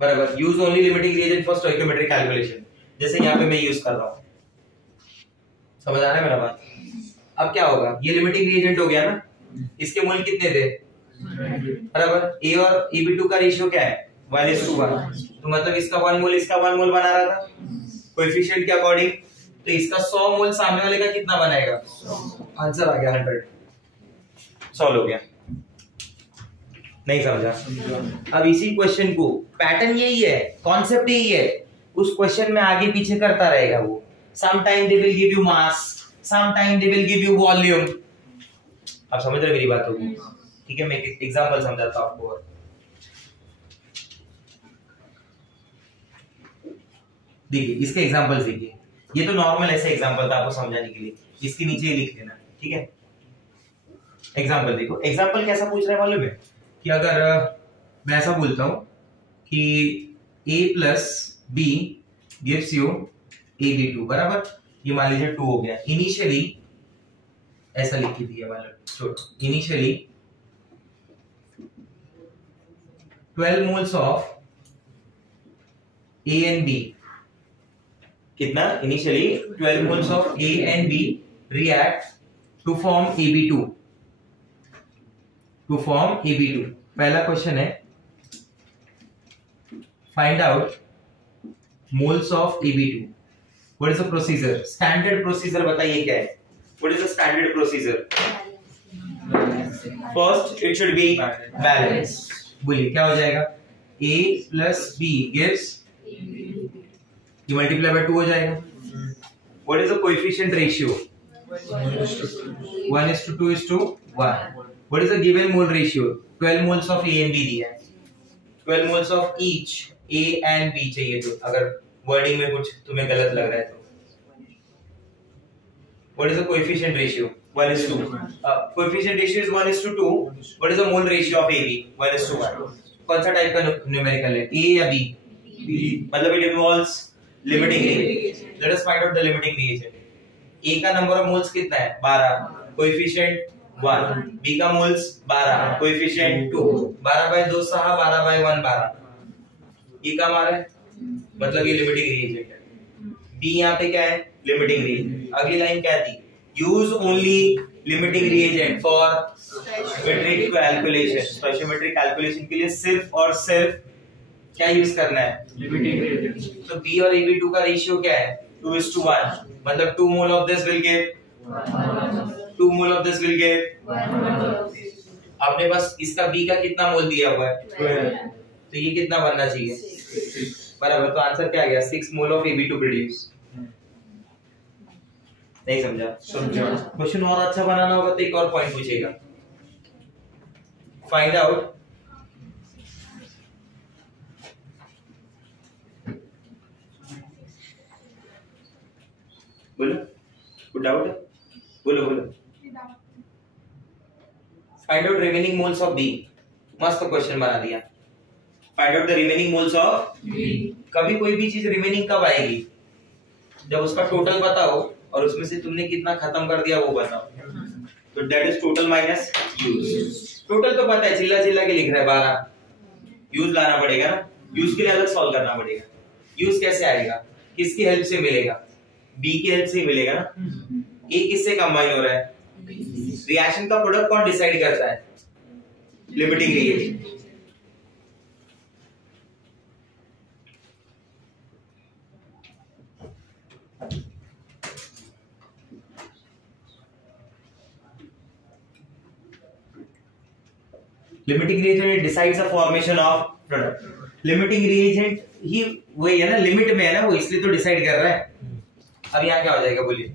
बराबर। Use only limiting reagent for stoichiometric calculation, जैसे यहाँ पे मैं यूज कर रहा हूँ। समझ आ रहा है मेरा बात। अब क्या होगा, ये लिमिटिंग रिएजेंट हो गया ना, इसके मोल कितने थे बराबर। ए और Eb2 का रेशियो क्या है 1:1, तो मतलब इसका 1 मोल इसका 1 मोल बना रहा था कोएफिशिएंट के अकॉर्डिंग। तो इसका 100 मोल सामने वाले का कितना बनाएगा, आंसर आ गया 100। सॉल्व हो गया, नहीं समझा। अब इसी क्वेश्चन को पैटर्न यही है, कॉन्सेप्ट यही है, उस क्वेश्चन में आगे पीछे करता रहेगा वो। Some time they will give you mass, some time they will give you volume. आप समझ रहे मेरी बात होगी, ठीक है। मैं एक एग्जांपल समझाता हूं आपको। देखिए इसके एग्जांपल देखिए, ये तो नॉर्मल ऐसे एग्जांपल था आपको समझाने के लिए, इसके नीचे ही लिख लेना, ठीक है। एग्जांपल देखो, एग्जांपल कैसा पूछ रहा है मालूम है कि अगर मैं ऐसा बोलता हूं कि a plus B gives you Ab2 बराबर। ये मान लीजिए 2 हो गया। इनिशियली ऐसा लिख के दिया वाला छोड़ो, initially 12 moles of A and B, कितना initially 12 moles of A and B react to form Ab2, पहला क्वेश्चन है find out moles of Ab2। What is the procedure, standard procedure बताइए क्या है। What is the standard procedure, first it should be balance. बोलिए क्या हो जाएगा, A plus B gives, ये मल्टीप्लाई बाय 2 हो जाएगा। What is the coefficient ratio, 1:2:1। What is the given mole ratio? 12 moles of A and B दिया है, 12 moles of each A and B चाहिए। तो अगर वर्डिंग में कुछ तुम्हें गलत लग रहा है तो what is the coefficient ratio, 1:2। coefficient ratio is 1:2। what is the mole ratio of AB, 1:1। कौन सा टाइप का न्यूमेरिकल है, A या B? मतलब it involves limiting reagent। let us find out the limiting reagent। A का number of moles कितना है 12, coefficient 1, B का मोल्स 12, कोएफिशिएंट 2, 12/2 6, 12/1 12। ये काम आ रहा है, मतलब ये लिमिटिंग रिएजेंट है। B यहाँ पे क्या है, लिमिटिंग रिएजेंट। अगली लाइन क्या थी, use only limiting reagent for stoichiometric calculation. Stoichiometric calculation के लिए सिर्फ और सिर्फ क्या यूज करना है, लिमिटिंग रिएजेंट। तो B और Ab2 का रेशियो क्या है 2:1, मतलब 2 mole of this will give 2 mole of this will give. आपने बस इसका B का कितना मोल दिया हुआ है 12, तो ये कितना बनना चाहिए बराबर, तो आंसर क्या आ गया? 6 mole of Ab to produce. नहीं समझा? क्वेश्चन और अच्छा बनाना होगा तो एक और पॉइंट पूछेगा, फाइंड आउट बोलो, पुट आउट, बोलो find out remaining moles of B. मस्त क्वेश्चन बना दिया। Find out the remaining moles of B. कभी कोई भी चीज रिमेनिंग कब आएगी? जब उसका टोटल पता हो और उसमें से तुमने कितना खत्म कर दिया वो बताओ। तो that is total minus use. Total तो पता है, चिल्ला चिल्ला के लिख रहा है 12, यूज लाना पड़ेगा ना, यूज के लिए अलग सॉल्व करना पड़ेगा। यूज कैसे आएगा? किसकी हेल्प से मिलेगा? बी की हेल्प से ही मिलेगा ना। ए किससे कंबाइन हो रहा है? रिएक्शन का प्रोडक्ट कौन डिसाइड करता है? Limiting reagent. Limiting reagent decides the formation of product. Limiting reagent ही वही है ना, लिमिट में है ना वो, इसलिए तो डिसाइड कर रहा है। अब यहाँ क्या हो जाएगा बोलिए?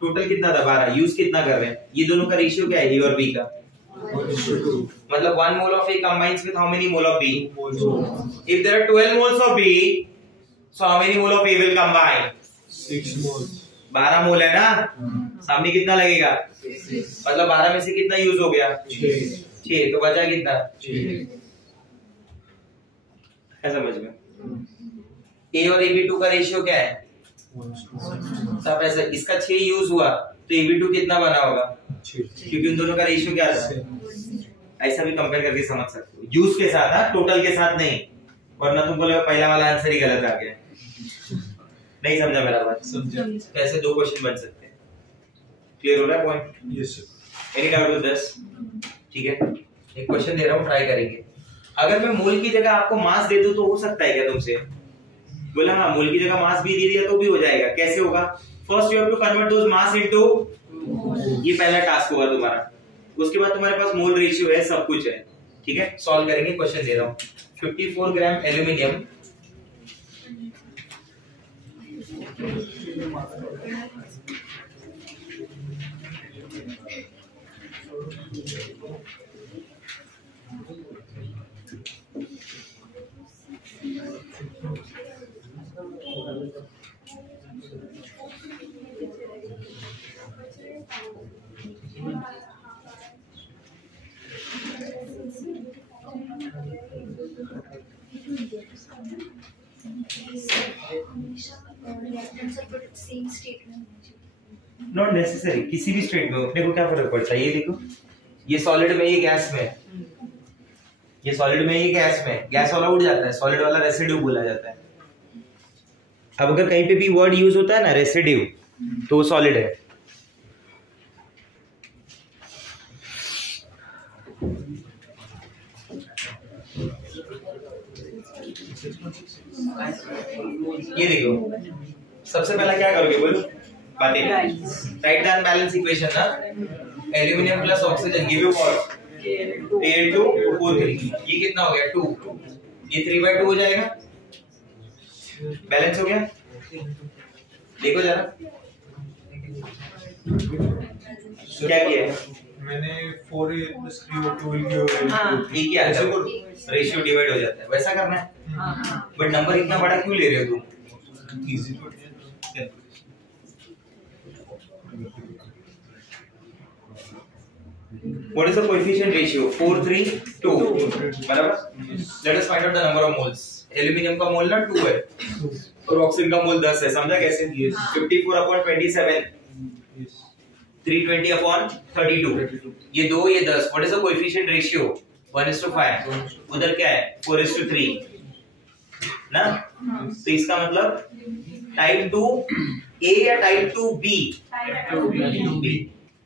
टोटल कितना था 12, यूज कितना कर रहे हैं? ये दोनों का रेशियो क्या है? ए और बी का। मतलब 1 mole of A combines with how many mole of B? If there are 12 moles of B, so how many mole of A will combine? 6 moles. 12 मोल है ना, सामने कितना लगेगा? मतलब 12 में से कितना यूज हो गया? 6, तो बचा कितना? 6 है समझ में? A और AB2 का रेशियो क्या है? सब ऐसा, इसका 6 यूज हुआ तो AB2 कितना बना होगा? क्योंकि उन दोनों का रेशियो क्या था? ऐसा भी कंपेयर करके समझ सकते हो, यूज के साथ, टोटल के साथ नहीं, वरना तुम बोले पहला वाला आंसर ही गलत आ गया। नहीं समझा मेरा बात? समझा। तो ऐसे 2 क्वेश्चन बन सकते हैं। क्लियर हो रहा है point? Yes sir. Any doubt with this? ठीक है, एक क्वेश्चन दे रहा हूँ, ट्राई करेंगे। अगर मैं मोल की जगह आपको मास दे दूं तो हो सकता है क्या तुमसे? बोला हाँ, मोल की जगह मास भी दे दिया तो भी हो जाएगा। कैसे होगा? First you have to convert those mass into, ये पहला टास्क होगा तुम्हारा। उसके बाद तुम्हारे पास मोल रेशियो है, सब कुछ है। ठीक है, सॉल्व करेंगे। क्वेश्चन दे रहा हूँ, 54 ग्राम एल्यूमिनियम नॉट नेसेसरी, किसी भी स्टेट में अपने को क्या फर्क पड़ता है? ये देखो, ये सॉलिड में, ये गैस में, ये सॉलिड में, ये गैस में, गैस वाला उड़ जाता है, सॉलिड वाला रेसिड्यू बोला जाता है। अब अगर कहीं पे भी वर्ड यूज होता है ना रेसिड्यू, तो वो सॉलिड है। ये देखो, सबसे पहला क्या करोगे बोलो? बातें। राइट द बैलेंस इक्वेशन ना, aluminium plus oxygen give you what? Al2O3। ये कितना हो गया? 2। ये 3/2 हो जाएगा। बैलेंस हो गया? देखो जरा क्या किया है मैंने 4A + 3O2 किया, रेशियो डिवाइड हो जाता है, वैसा करना है। बट नंबर इतना बड़ा क्यों ले रहे हो तुम? Easy. What is the coefficient ratio? 4, 3, 2 बराबर। Let us find out the number of moles. Aluminium का मोल ना 2 है और ऑक्सीजन का मोल 10 है। समझा कैसे? 54/27, 320/32। ये 2, ये 10। What is the coefficient ratio? 1:5। उधर क्या है? 4:3 ना। तो इसका मतलब टाइप 2 ए या टाइप 2 बी?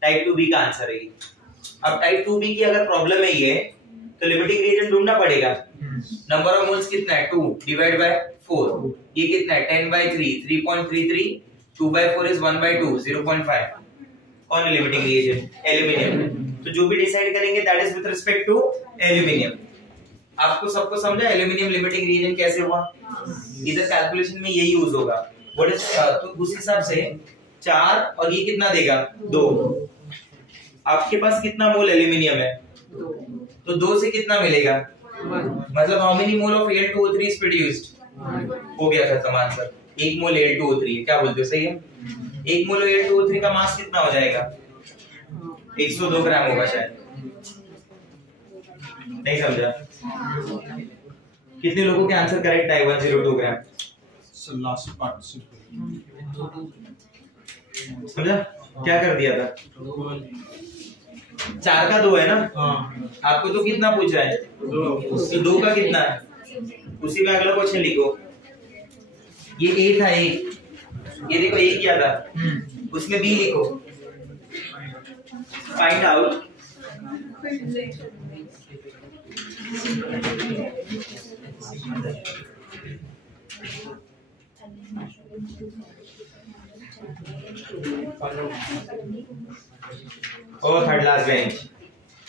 टाइप 2 बी का आंसर है। अब टाइप 2B की अगर प्रॉब्लम है ये, तो लिमिटिंग रिएजेंट ढूंढना पड़ेगा। नंबर ऑफ मोल्स कितना है? 2 डिवाइड बाय 4। ये कितना है? 10/3, 3.33। 2/4 इज 1/2, 0.5। कौन है लिमिटिंग रिएजेंट? एल्यूमिनियम। तो जो भी डिसाइड करेंगे that is with respect to aluminium. आपको सबको समझा एल्यूमिनियम लिमिटिंग रीजन कैसे हुआ? इधर कैलकुलेशन में यही यूज होगा। व्हाट इज तो उस हिसाब से 4 और ये कितना देगा 2। आपके पास कितना मोल एल्यूमिनियम है? तो 2 से कितना मिलेगा? मतलब how many mole of Al2O3 is produced? हो गया खत्म आंसर। 1 मोल Al2O3 है। क्या बोलते हो, सही है? 1 मोल Al2O3 का मास कितना हो जाएगा? 102 ग्राम होगा शायद। नहीं समझा? कितने लोगों के आंसर करेक्ट है? 102 ग्राम। लास्ट पार्टिसिपेंट समझा? क्या कर दिया था? 4 का 2 है ना? आपको तो कितना पूछा है? तो 2 का कितना है? उसी में अगला क्वेश्चन लिखो। ये A था, ये देखो A क्या था, उसमें B लिखो। फाइंड आउट ओ थर्ड लास्ट बेंच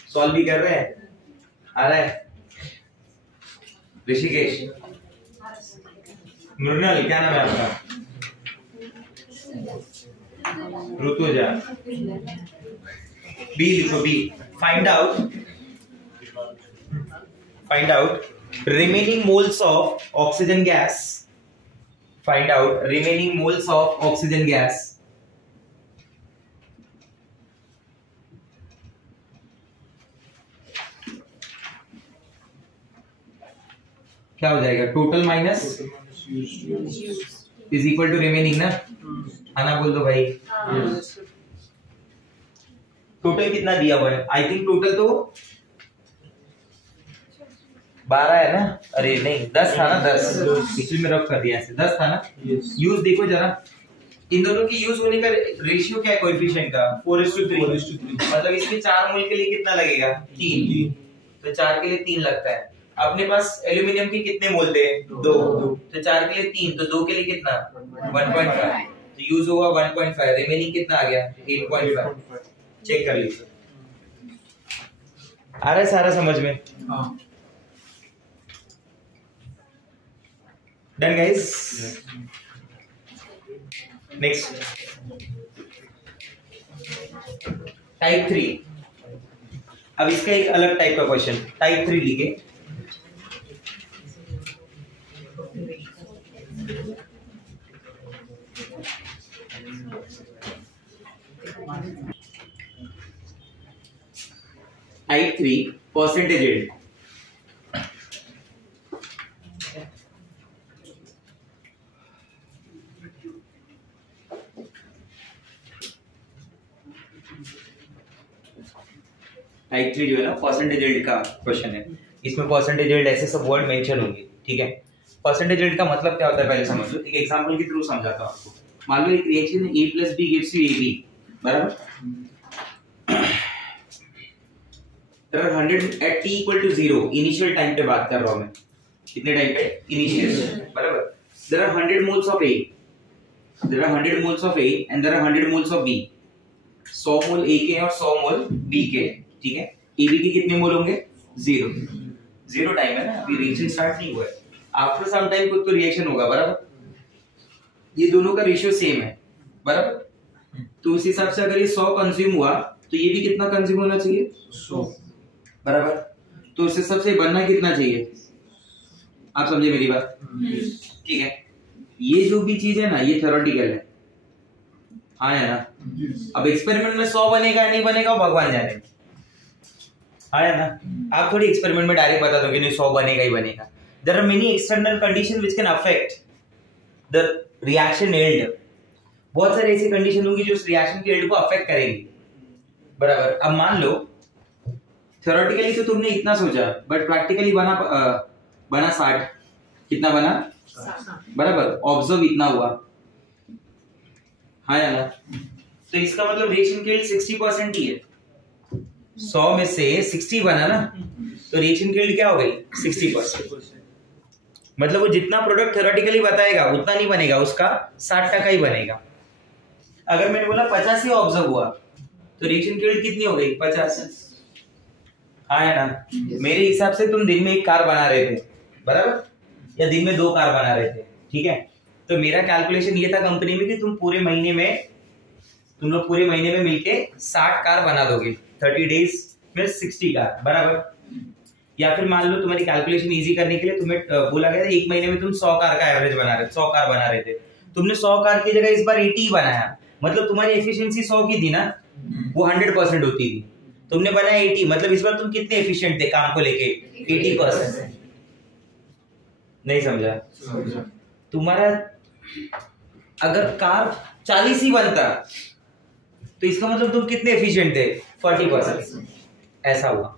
सॉल्व भी कर रहे हैं। आ रहा है ऋषिकेश, मृणाल, क्या नाम है आपका? ऋतुजा। बी लिखो, B. Find out remaining moles of oxygen gas. Find out remaining moles of oxygen gas. क्या हो जाएगा? Total minus is equal to remaining ना? आना बोल दो भाई। टोटल कितना दिया हुआ है? आई थिंक टोटल तो 12 है ना? अरे नहीं 10 था ना? 10 पिछले में रफ कर दिया ऐसे। 10 था ना? यूज देखो जरा, इन दोनों की यूज होने का रेशियो क्या है कोएफिशिएंट का? 4:3। मतलब इसके 4 मोल के लिए कितना लगेगा? 3। तो 4 के लिए 3 लगता है। अपने पास एल्यूमिनियम के कितने मोल थे? 2। तो 4 के लिए 3, तो 2 के लिए कितना? 1.5। तो यूज होगा 1.5। रिमेनिंग कितना आ गया? 8.5। चेक कर लीजिए। आ रहा है सारा समझ में? Done guys? Next type 3। अब इसका एक अलग टाइप का क्वेश्चन, टाइप 3 लिखे। Type 3 percentage yield. टाइप 3 जो है ना परसेंटेज यील्ड का क्वेश्चन है। इसमें परसेंटेज यील्ड ऐसे सब वर्ड मेंशन होंगे, ठीक है? परसेंटेज यील्ड का मतलब क्या होता है पहले समझ लो। एक एग्जांपल के थ्रू समझाता हूं आपको। मान लो एक reaction A + B gives you AB, बराबर? there are 100 at t = 0 initial time पे बात कर रहा हूं मैं। कितने टाइम पे? इनिशियल, बराबर? there are 100 moles of A, there are 100 moles of A and there are 100 moles of B। 100 mole A के और 100 मोल B के, ठीक है? AB के कितने मोल होंगे? 0 टाइम है ना, अभी रिएक्शन स्टार्ट नहीं हुआ है। आफ्टर सम टाइम कुछ तो रिएक्शन होगा, बराबर? ये दोनों का रेशियो सेम है, बराबर? तो उस हिसाब से अगर ये 100 कंज्यूम हुआ तो ये भी कितना कंज्यूम होना चाहिए? 100, बराबर? तो उस हिसाब से बनना कितना चाहिए? आप समझे मेरी बात? ठीक है? ये जो भी चीज है ना, ये थ्योरेटिकल है, हाँ है ना? अब एक्सपेरिमेंट में 100 बनेगा नहीं बनेगा भगवान जाने, हाँ है ना? आप थोड़ी एक्सपेरिमेंट में डायरेक्ट बता दो कि नहीं 100 बनेगा ही बनेगा। There are many external condition which can affect the reaction yield. बहुत सारे ऐसी कंडीशन होंगी जो उस रिएक्शन के यील्ड को अफेक्ट करेंगी, बराबर? अब मान लो थ्योरेटिकली तो तुमने इतना सोचा, बट प्रैक्टिकली बना 60। कितना बना? 60, बराबर? ऑब्जर्व इतना हुआ, हाँ या ना? तो इसका मतलब रिएक्शन के यील्ड 60% ही है। 100 में से 60 बना ना, तो रिएक्शन की यील्ड क्या हो गई? 60%। मतलब वो जितना प्रोडक्ट थ्योरेटिकली बताएगा उतना नहीं बनेगा, उसका 60% ही बनेगा। अगर मैंने बोला 50 ही ऑब्जर्व हुआ तो रिएक्शन की यील्ड कितनी हो गई? 50, हाँ है ना। मेरे हिसाब से तुम दिन में एक कार बना रहे थे, बराबर, या दिन में 2 कार बना रहे थे, ठीक है। तो मेरा कैलकुलेशन ये था कंपनी में कि तुम लोग पूरे महीने में मिलके 60 कार बना दोगे, 30 डेज में 60 कार, बराबर। या फिर मान लो तुम्हारी कैलकुलेशन इजी करने के लिए तुम्हें बोला गया था 1 महीने में तुम 100 कार का एवरेज बना रहे, 100 कार बना रहे थे, तुमने 100 कार की जगह इस बार 80 बनाया, मतलब तुम्हारी एफिशिएंसी 100 की थी ना, वो 100% होती थी, तुमने बनाया 80, मतलब इस बार तुम कितने एफिशिएंट थे काम को लेके, 80%। नहीं समझा? तुम्हारा अगर कार 40 ही बनता तो इसका मतलब तुम कितने एफिशिएंट थे, 40%। ऐसा हुआ,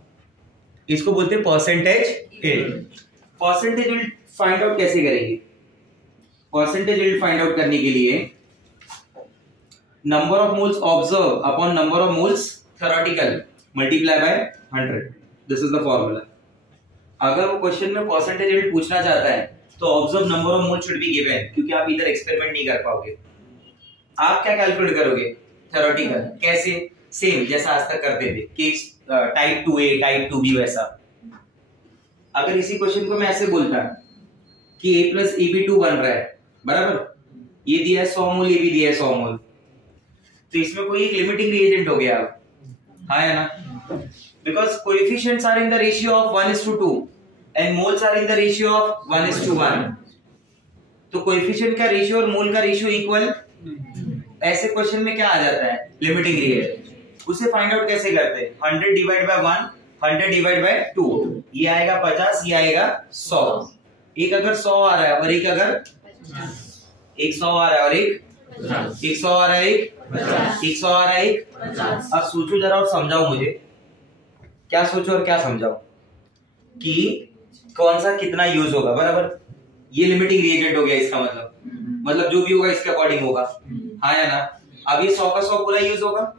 इसको बोलते हैं percentage yield. Percentage yield find out कैसे करेंगे? परसेंटेज यील्ड फाइंड आउट करने के लिए number of moles observe upon number of moles theoretical multiply by 100, this is the formula. अगर वो क्वेश्चन में परसेंटेज यील्ड पूछना चाहता है तो observe number of moles should be given, क्योंकि आप इधर एक्सपेरिमेंट नहीं कर पाओगे। आप क्या कैलकुलेट करोगे? थ्योरेटिकल। कैसे? सेम जैसा आज तक करते थे कि टाइप 2A टाइप 2B वैसा। अगर इसी क्वेश्चन को मैं ऐसे बोलता कि A प्लस AB2 बन रहा है, बराबर, ये दिया है 100 मोल, ये भी दिया है 100 मोल, तो इसमें कोई एक लिमिटिंग रिएजेंट हो गया, हाँ है ना, because coefficients are in the ratio of 1:2 and moles are in the ratio of 1:1। तो कोएफिशिएंट का रेशियो और मोल का रेशियो इक्वल, ऐसे क्वेश्चन में क्या आ जाता है? Limiting reagent. उसे फाइंड आउट कैसे करते हैं? 100 डिवाइड बाय 1, 100 डिवाइड बाय 2, ये आएगा 50, ये आएगा 100। एक अगर 100 आ रहा है और एक अगर 100 आ रहा है और एक 100 आ रहा है, एक 100 आ रहा है, एक। अब सोचो जरा और समझाओ मुझे, क्या सोचो और क्या समझाओ कि कौन सा कितना यूज होगा, बराबर। ये लिमिटिंग रिएजेंट हो गया, इसका मतलब जो भी होगा इसके अकॉर्डिंग होगा, हाँ या ना। अब ये 100 का 100 पूरा यूज होगा,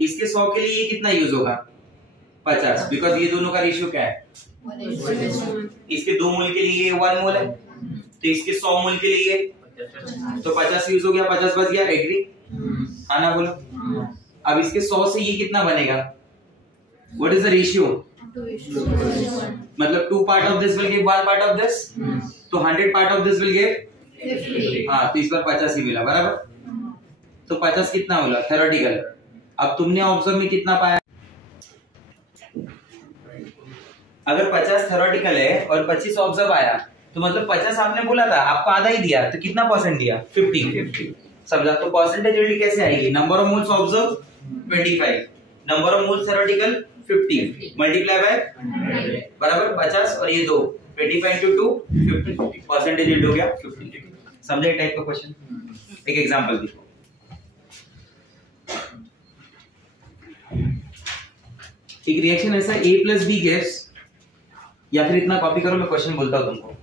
इसके 100 के लिए ये कितना यूज होगा? 50, बिकॉज ये दोनों का रेशियो क्या है? इसके 2 मोल के लिए 1 मोल है, तो इसके 100 मोल के लिए तो 50 यूज हो गया, 50 बच गया, एग्री, हाँ ना, बोलो। अब इसके 100 से ये कितना बनेगा? What is the ratio? मतलब 2 part of this will give 1 part of this, तो 100 part of this will give, हाँ, तो इस बार 50 ही मिला, बराबर। तो 50 कितना बोला? थ्योरेटिकल। अब तुमने ऑब्जर्व में कितना पाया? अगर 50 थ्योरेटिकल है और 25 ऑब्जर्व आया, तो मतलब 50 आपने बोला था, आपको आधा ही दिया, तो कितना परसेंट दिया? 50। समझा? तो परसेंटेज यील्ड कैसे आएगी? Number of moles observe 25, number of moles theoretical 50 multiply by बराबर 50 और ये 2, 25 into 2 50, परसेंटेज यील्ड हो गया 50। समझे टाइप का क्वेश्चन? एक एग्जांपल देखो। एक रिएक्शन ऐसा A प्लस बी गैस, या फिर इतना कॉपी करो, मैं क्वेश्चन बोलता हूं तुमको।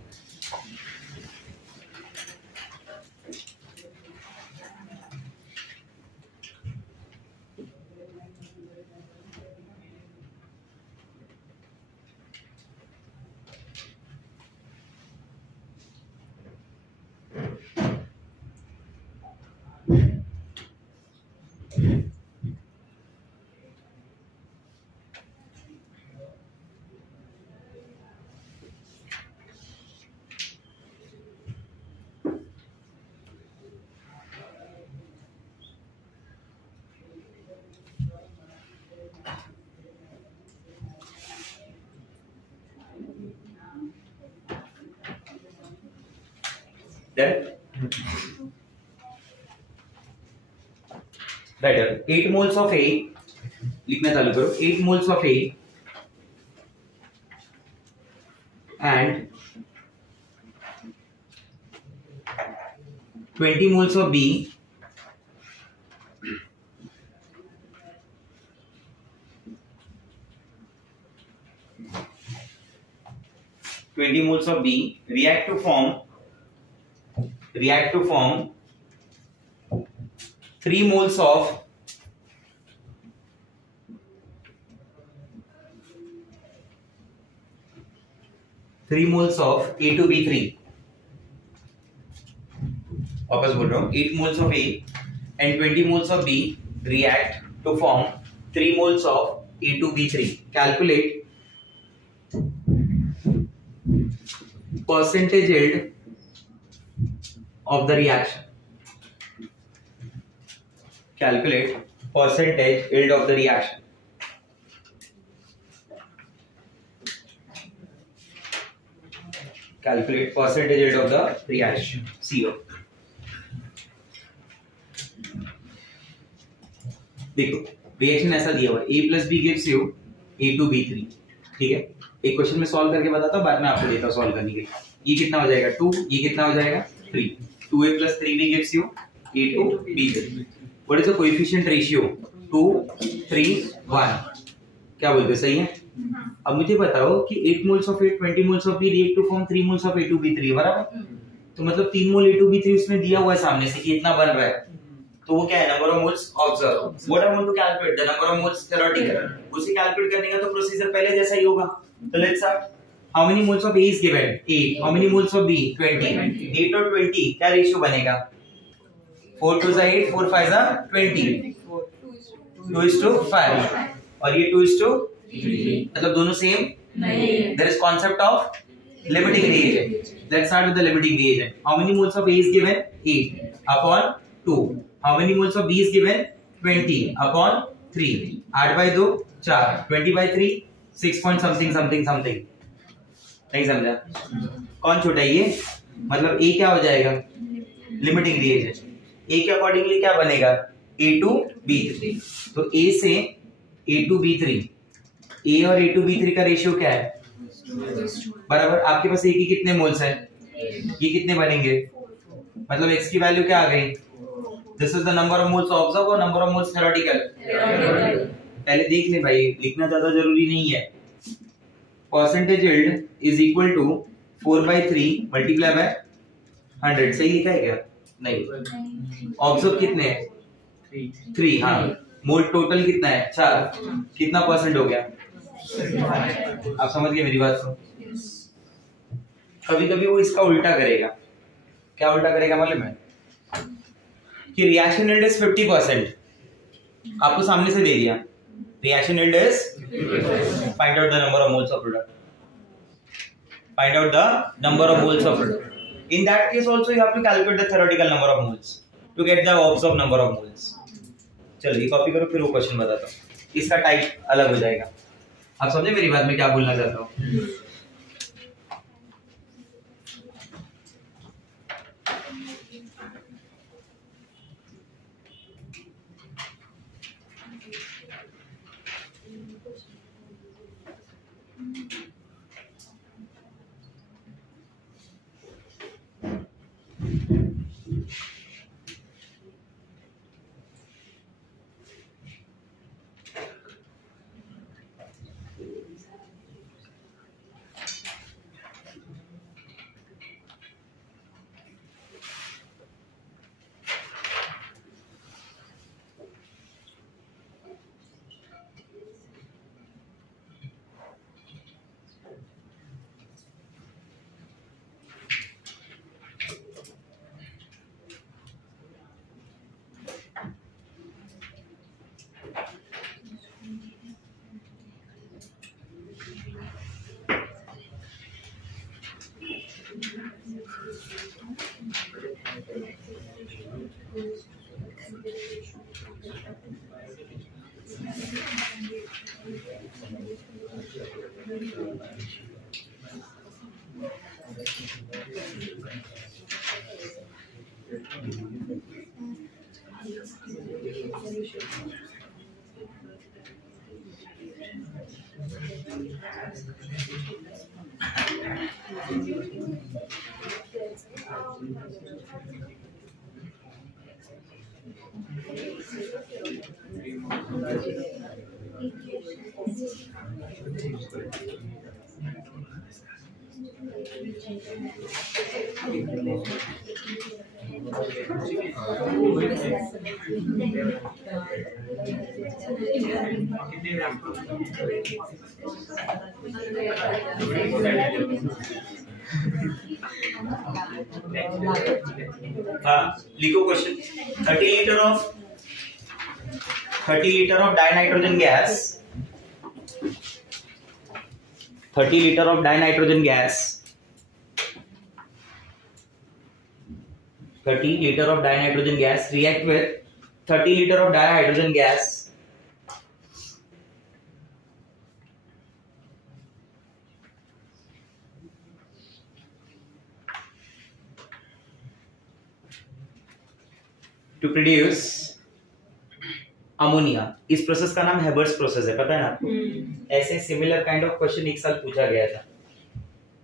राइट, 8 मोल्स ऑफ A, लिखना चालू करो, 8 moles of A and 20 moles of B react to form 3 moles of A2B3। वापस बोल रहा हूं, 8 moles of A and 20 moles of B react to form 3 moles of A2B3। Calculate percentage yield of the reaction. Calculate percentage yield of the reaction. Calculate percentage yield of the reaction. CO. देखो reaction ऐसा दिया हुआ है A plus B gives you A2B3. ठीक है, एक question में solve करके बताता हूँ, बाद में आपको देता हूँ सॉल्व करने के लिए. ये कितना हो जाएगा 2, ये कितना हो जाएगा 3. 2A plus 3B gives you A2B3. What is the coefficient ratio? 2, 3, 1. क्या बोलते हो, सही है? अब मुझे बताओ कि 8 moles of A 20 moles of B react to form 3 moles of A2B3, बराबर? तो मतलब 3 मोल A2B3 उसमें दिया हुआ है सामने से कि इतना बन रहा है, तो वो क्या है, number of moles observe. What I want to calculate the number of moles theoretical. उसे कैलकुलेट करने का तो प्रोसीजर पहले जैसा ही होगा. तो let's start. How many moles of A is given 8. How many moles of B 20. 8 और 20 क्या रेशियो बनेगा? 4 2 8, 4 5 20. 2:5 और ये 2:3. मतलब दोनों सेम नहीं. There is concept of limiting reagent. Let's start with the limiting reagent. How many moles of A is given 8 upon 2. How many moles of B is given 20 upon 3. 8 by 2 4. 20 by 3 6 point something something something. नहीं समझा? कौन छोटा है ये? मतलब A क्या हो जाएगा? Limiting reagent. A के अकॉर्डिंगली क्या बनेगा? A2B3. तो A से A2B3. A और A2B3 का रेशियो क्या है? बराबर. आपके पास A की कितने मोल्स हैं? ये कितने बनेंगे? मतलब X की वैल्यू क्या आ गई? This is the number of moles observed और number of moles theoretical. पहले देख ले भाई, लिखना ज्यादा जरूरी नहीं है. Percentage yield is equal to 4/3 multiply by 100. सही लिखा है क्या? नहीं. Observe कितने हैं? 3. हाँ. मोल टोटल कितना है? 4. कितना परसेंट हो गया? आप समझ गए मेरी बात को? कभी कभी वो इसका उल्टा करेगा. क्या उल्टा करेगा मालूम है? कि रिएक्शन यील्ड इज 50%. आपको सामने से दे दिया reaction yield is 50%. Find out the number of moles of product. Find out the number of moles of product. In that case also you have to calculate the theoretical number of moles to get the observe number of moles. चलो ये copy करो, फिर वो question बताता हूँ. इसका type अलग हो जाएगा. आप समझे मेरी बात में क्या बोलना चाहता हूँ? लिखो question. 30 liter of dinitrogen gas. 30 liter of dinitrogen gas 30 liter of dinitrogen gas react with 30 liter of dihydrogen gas to produce ammonia. इस प्रोसेस का नाम हेबर्स प्रोसेस है, पता है ना? ऐसे सिमिलर काइंड ऑफ क्वेश्चन एक साल पूछा गया था,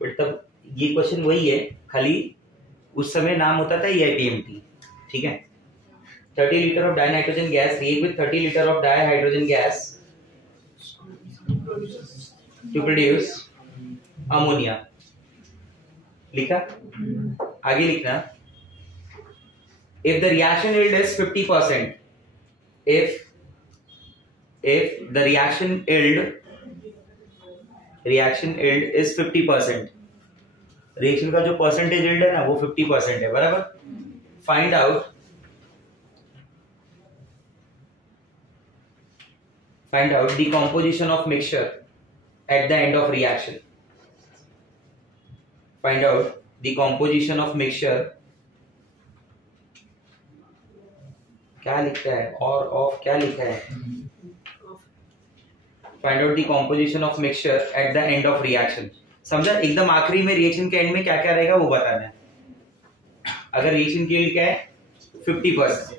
बट तब ये क्वेश्चन वही है, खाली उस समय नाम होता था EIPMT। ठीक है, 30 litre of dinitrogen gas react with 30 litre of dihydrogen gas to produce ammonia. लिखा? आगे लिखना। If the reaction yield is 50%, if the reaction yield is 50%, reaction का जो परसेंटेज yield है ना वो 50% है, बराबर? Find out the composition of mixture at the end of reaction. Find out the composition of mixture, क्या लिखा है और ऑफ क्या लिखा है? Find out the composition of mixture at the end of reaction. समझा? एकदम आखिरी में रिएक्शन के एंड में क्या क्या रहेगा वो बताना है। अगर रिएक्शन की यील्ड क्या है 50%,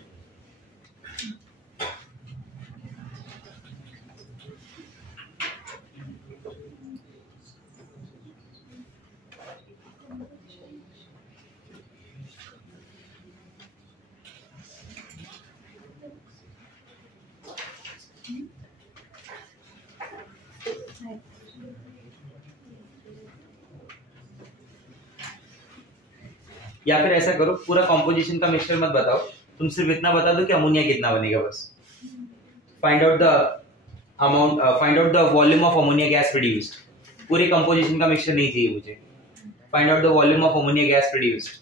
या फिर ऐसा करो, पूरा कॉम्पोजिशन का मिक्सचर मत बताओ, तुम सिर्फ इतना बता दो कि अमोनिया कितना बनेगा बस। Find out the amount, find out the volume of ammonia gas produced. पूरे कंपोजिशन का मिक्सचर नहीं चाहिए मुझे। Find out the volume of ammonia gas produced.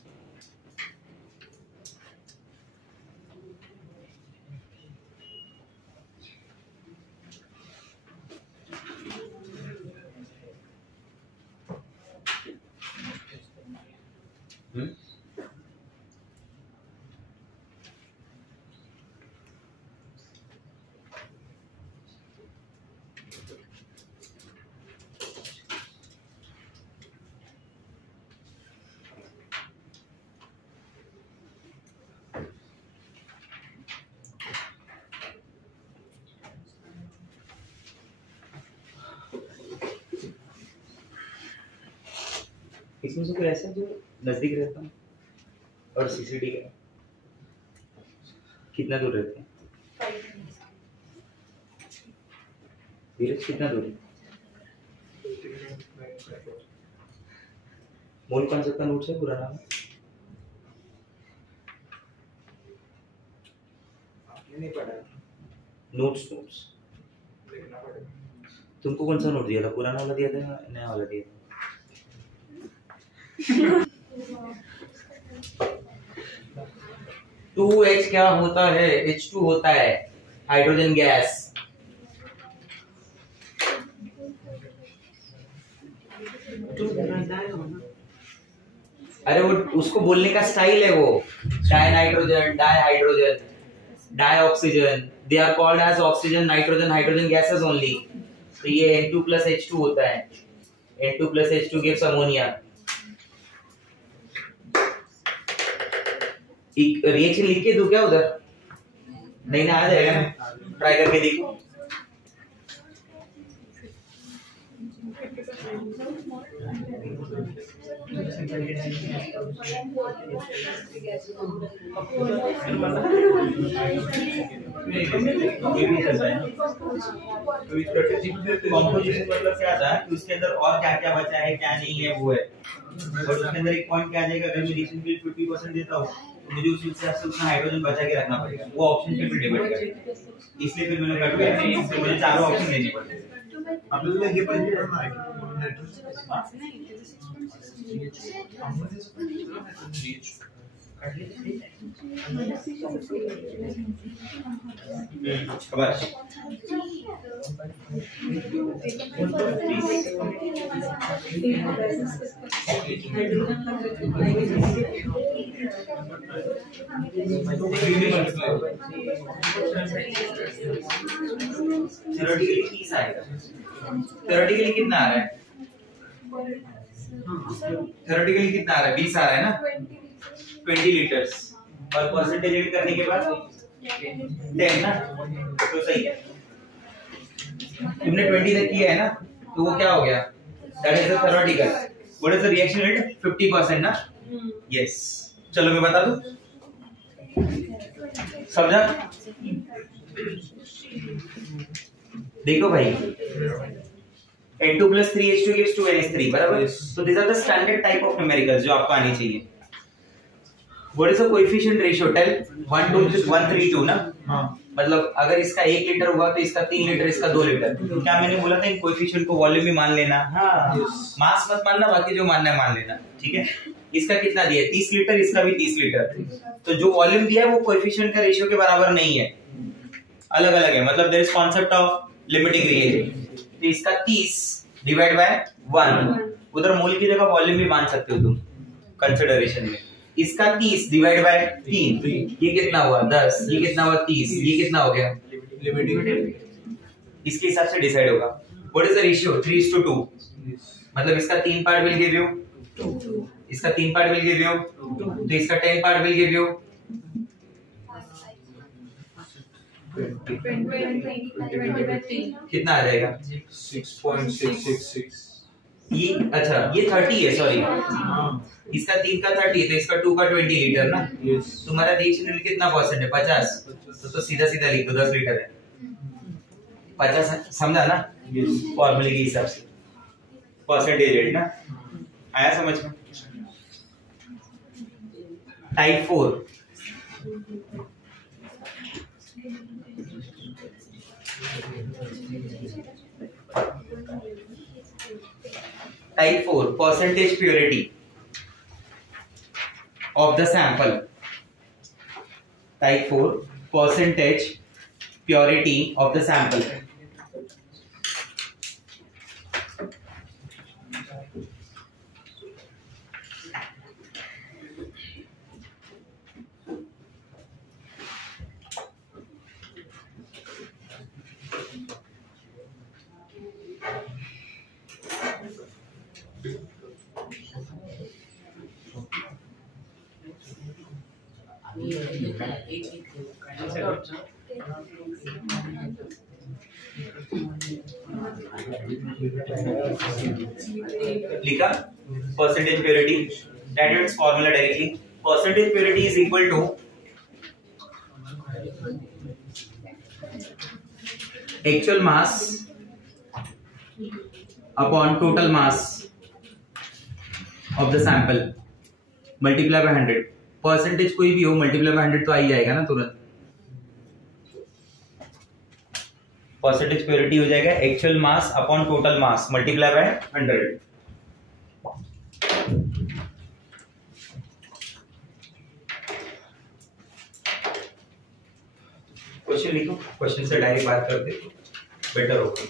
इसमें से कोई ऐसा जो नजदीक रहता है और सीसीडी का कितना दूर रहते हैं? धीरज कितना दूर है? मूल कॉन्सेप्ट का नोट्स है पूरा नाम? आपने नहीं पढ़ा? नोट्स देखना पड़ेगा। तुमको कौन सा नोट दिया था? पुराना वाला दिया था या नया वाला दिया था? 2H क्या होता है? H2 होता है, हाइड्रोजन गैस। अरे वो उसको बोलने का स्टाइल है, वो dinitrogen, dihydrogen, dioxygen, they are called as oxygen, nitrogen, hydrogen gases only. तो ये N2+H2 होता है, N2+H2 गिव्स अमोनिया। रिएक्शन लिख के दूं क्या उधर? नहीं ना, आ जाएगा ना, ट्राई करके देखो। कॉम्पोजिशन मतलब क्या था कि उसके अंदर और क्या क्या बचा है क्या नहीं है वो है, और उसके अंदर एक पॉइंट क्या आ जाएगा, अगर मैं रिएक्शन के 50% देता हूँ तो मुझे उस हिसाब से उतना हाइड्रोजन बचा के रखना पड़ेगा, वो ऑप्शन पे फिर डिपेंड करेगा। इसलिए फिर मैंने कट किया, इससे मुझे चारों ऑप्शन लेने पड़ते हैं। अब ये पढ़ना है बस। थ्योरेटिकली 30 आएगा। थ्योरेटिकली कितना आ रहा है? थ्योरेटिकली कितना आ रहा है? 20 आ रहा है ना, 20 लीटर्स, और परसेंटेज ऐड करने के बाद 10 ना, तो सही है। तुमने 20 तक किया है ना, तो वो क्या हो गया? That is the theoretical. What is the reaction rate? 50% ना। यस, चलो मैं बता दूं, समझा? देखो भाई, N2 plus 3H2 gives 2NH3, बराबर? So these are the standard type of numericals जो आपको आनी चाहिए। What is the coefficient ratio? Tell 1 to 1 3 2 ना? हाँ। मतलब अगर इसका 1 लीटर हुआ तो इसका 3 लीटर, इसका 2 लीटर। क्या मैंने बोला था, इन कोएफिशिएंट को वॉल्यूम भी मान लेना। हाँ, मास मत मानना, बाकी जो मानना है मान लेना, ठीक है? इसका कितना दिया है? 30 लीटर, इसका भी 30 लीटर। तो जो वॉल्यूम दिया है वो कोएफिशिएंट का रेशियो के बराबर नहीं है, अलग अलग है। मतलब there is concept of limiting reagent. तो इसका 30 डिवाइड बाय 1, उधर मोल की जगह वॉल्यूम भी मान सकते हो तुम कंसीडरेशन में। इसका 30 डिवाइड बाय 3, ये कितना हुआ? 10, ये कितना हुआ? 30, ये कितना हो गया? इसके हिसाब से डिसाइड होगा। What is the ratio? 3:2। मतलब इसका 3 पार्ट विल गिव यू 2, इसका 3 पार्ट विल गिव यू 2, तो इसका 10 पार्ट विल गिव यू 20 कितना आ जाएगा? 6.666। ये अच्छा, ये 30 है, सॉरी, इसका 3 का 30, तो इसका 2 का 20 लीटर ना। तुम्हारा रिएक्शन रेट कितना परसेंट है? 50। तो सीधा सीधा लिख दो, 10 लीटर है, 50, समझा ना? फॉर्मूले के हिसाब से परसेंटेज रेट ना, आया समझ में? Type 4, Type 4, percentage purity of the sample. Type 4, percentage purity of the sample. लिखा percentage purity, that is formula directly. Percentage purity is equal to actual mass upon total mass of the sample multiply by 100. Percentage कोई भी हो, multiply by 100 तो आ ही जाएगा ना तुरंत। Percentage purity हो जाएगा actual mass upon total mass multiply by 100। Question लिखो, क्वेश्चन से डायरेक्ट बात करते बेटर होगा।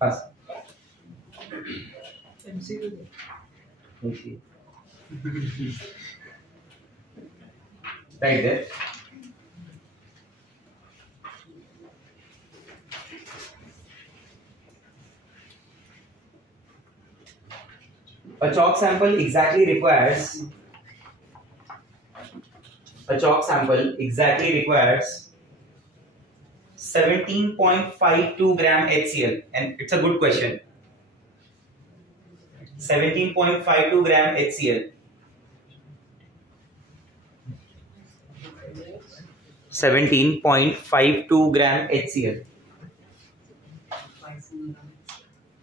बस right there. A chalk sample exactly requires 17.52 gram HCl, and it's a good question. 17.52 gram HCl. 17.52 gram HCl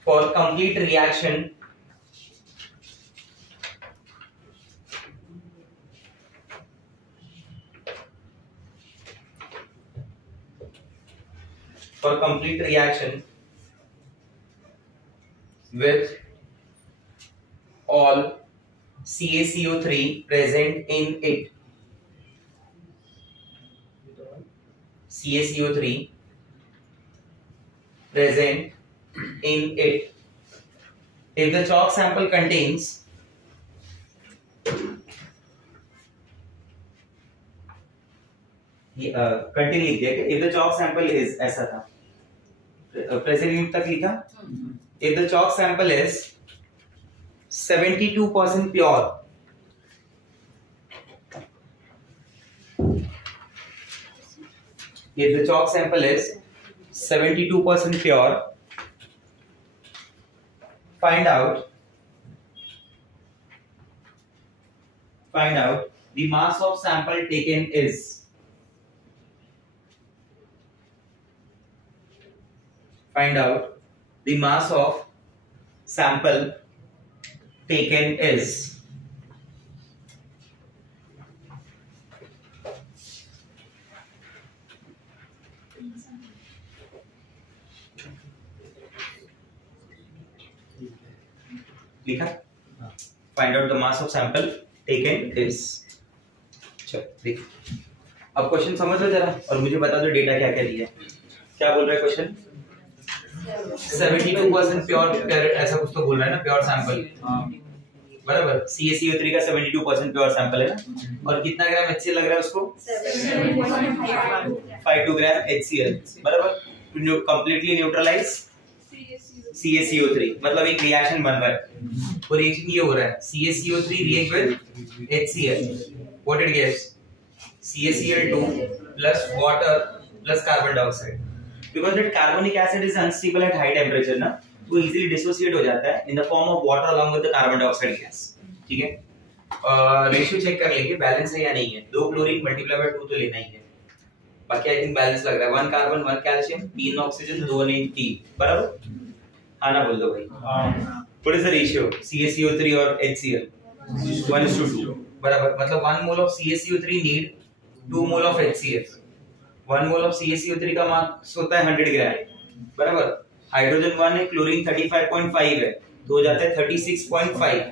for complete reaction with all CaCO3 present in it. CaCO3 present in it. If the chalk sample contains continue लिख दिया। If the chalk sample is, ऐसा था present in तक लिखा। If the chalk sample is 72% pure, if the chalk sample is 72% pure, find out the mass of sample taken is, find out the mass of sample taken is, लिखा। Find out the mass of sample taken is. चलो देख, अब question समझ लो जरा और मुझे बता दो डेटा क्या क्या दिया है। क्या बोल रहा है क्वेश्चन? 72% प्योर, ऐसा कुछ तो बोल रहा है ना, प्योर सैंपल बराबर। CaCO3 का 72% प्योर सैंपल है ना, और कितना ग्राम HCl लग रहा है उसको? 52 ग्राम HCl बराबर। टू कंप्लीटली न्यूट्रलाइज CaCO3, मतलब एक रिएक्शन बन रहा है। वो रिएक्शन ये हो रहा है, CaCO3 react with HCl, what it gives? CaCl2 plus water plus carbon dioxide. Because that carbonic acid is unstable at high temperature ना, तो easily dissociate हो जाता है in the form of water along with the carbon dioxide gas. ठीक है? Ratio check कर लेंगे balance है या नहीं है। 2 क्लोरीन मल्टीप्लाई बाय 2 तो लेना ही है, बाकी आई थिंक बैलेंस लग रहा है। 1 कार्बन 1 कैल्शियम 3 ऑक्सीजन 2 N3 बराबर। आना बोल दो भाई। What is the ratio? CaCO3 और HCl 1:2 बराबर। मतलब 1 mole of CaCO3 need 2 mole of HCl। 1 mole of CaCO3 का मास होता है 100 ग्राम बराबर। हाइड्रोजन 1 है, क्लोरीन 35.5 है, तो हो जाता है 36.5।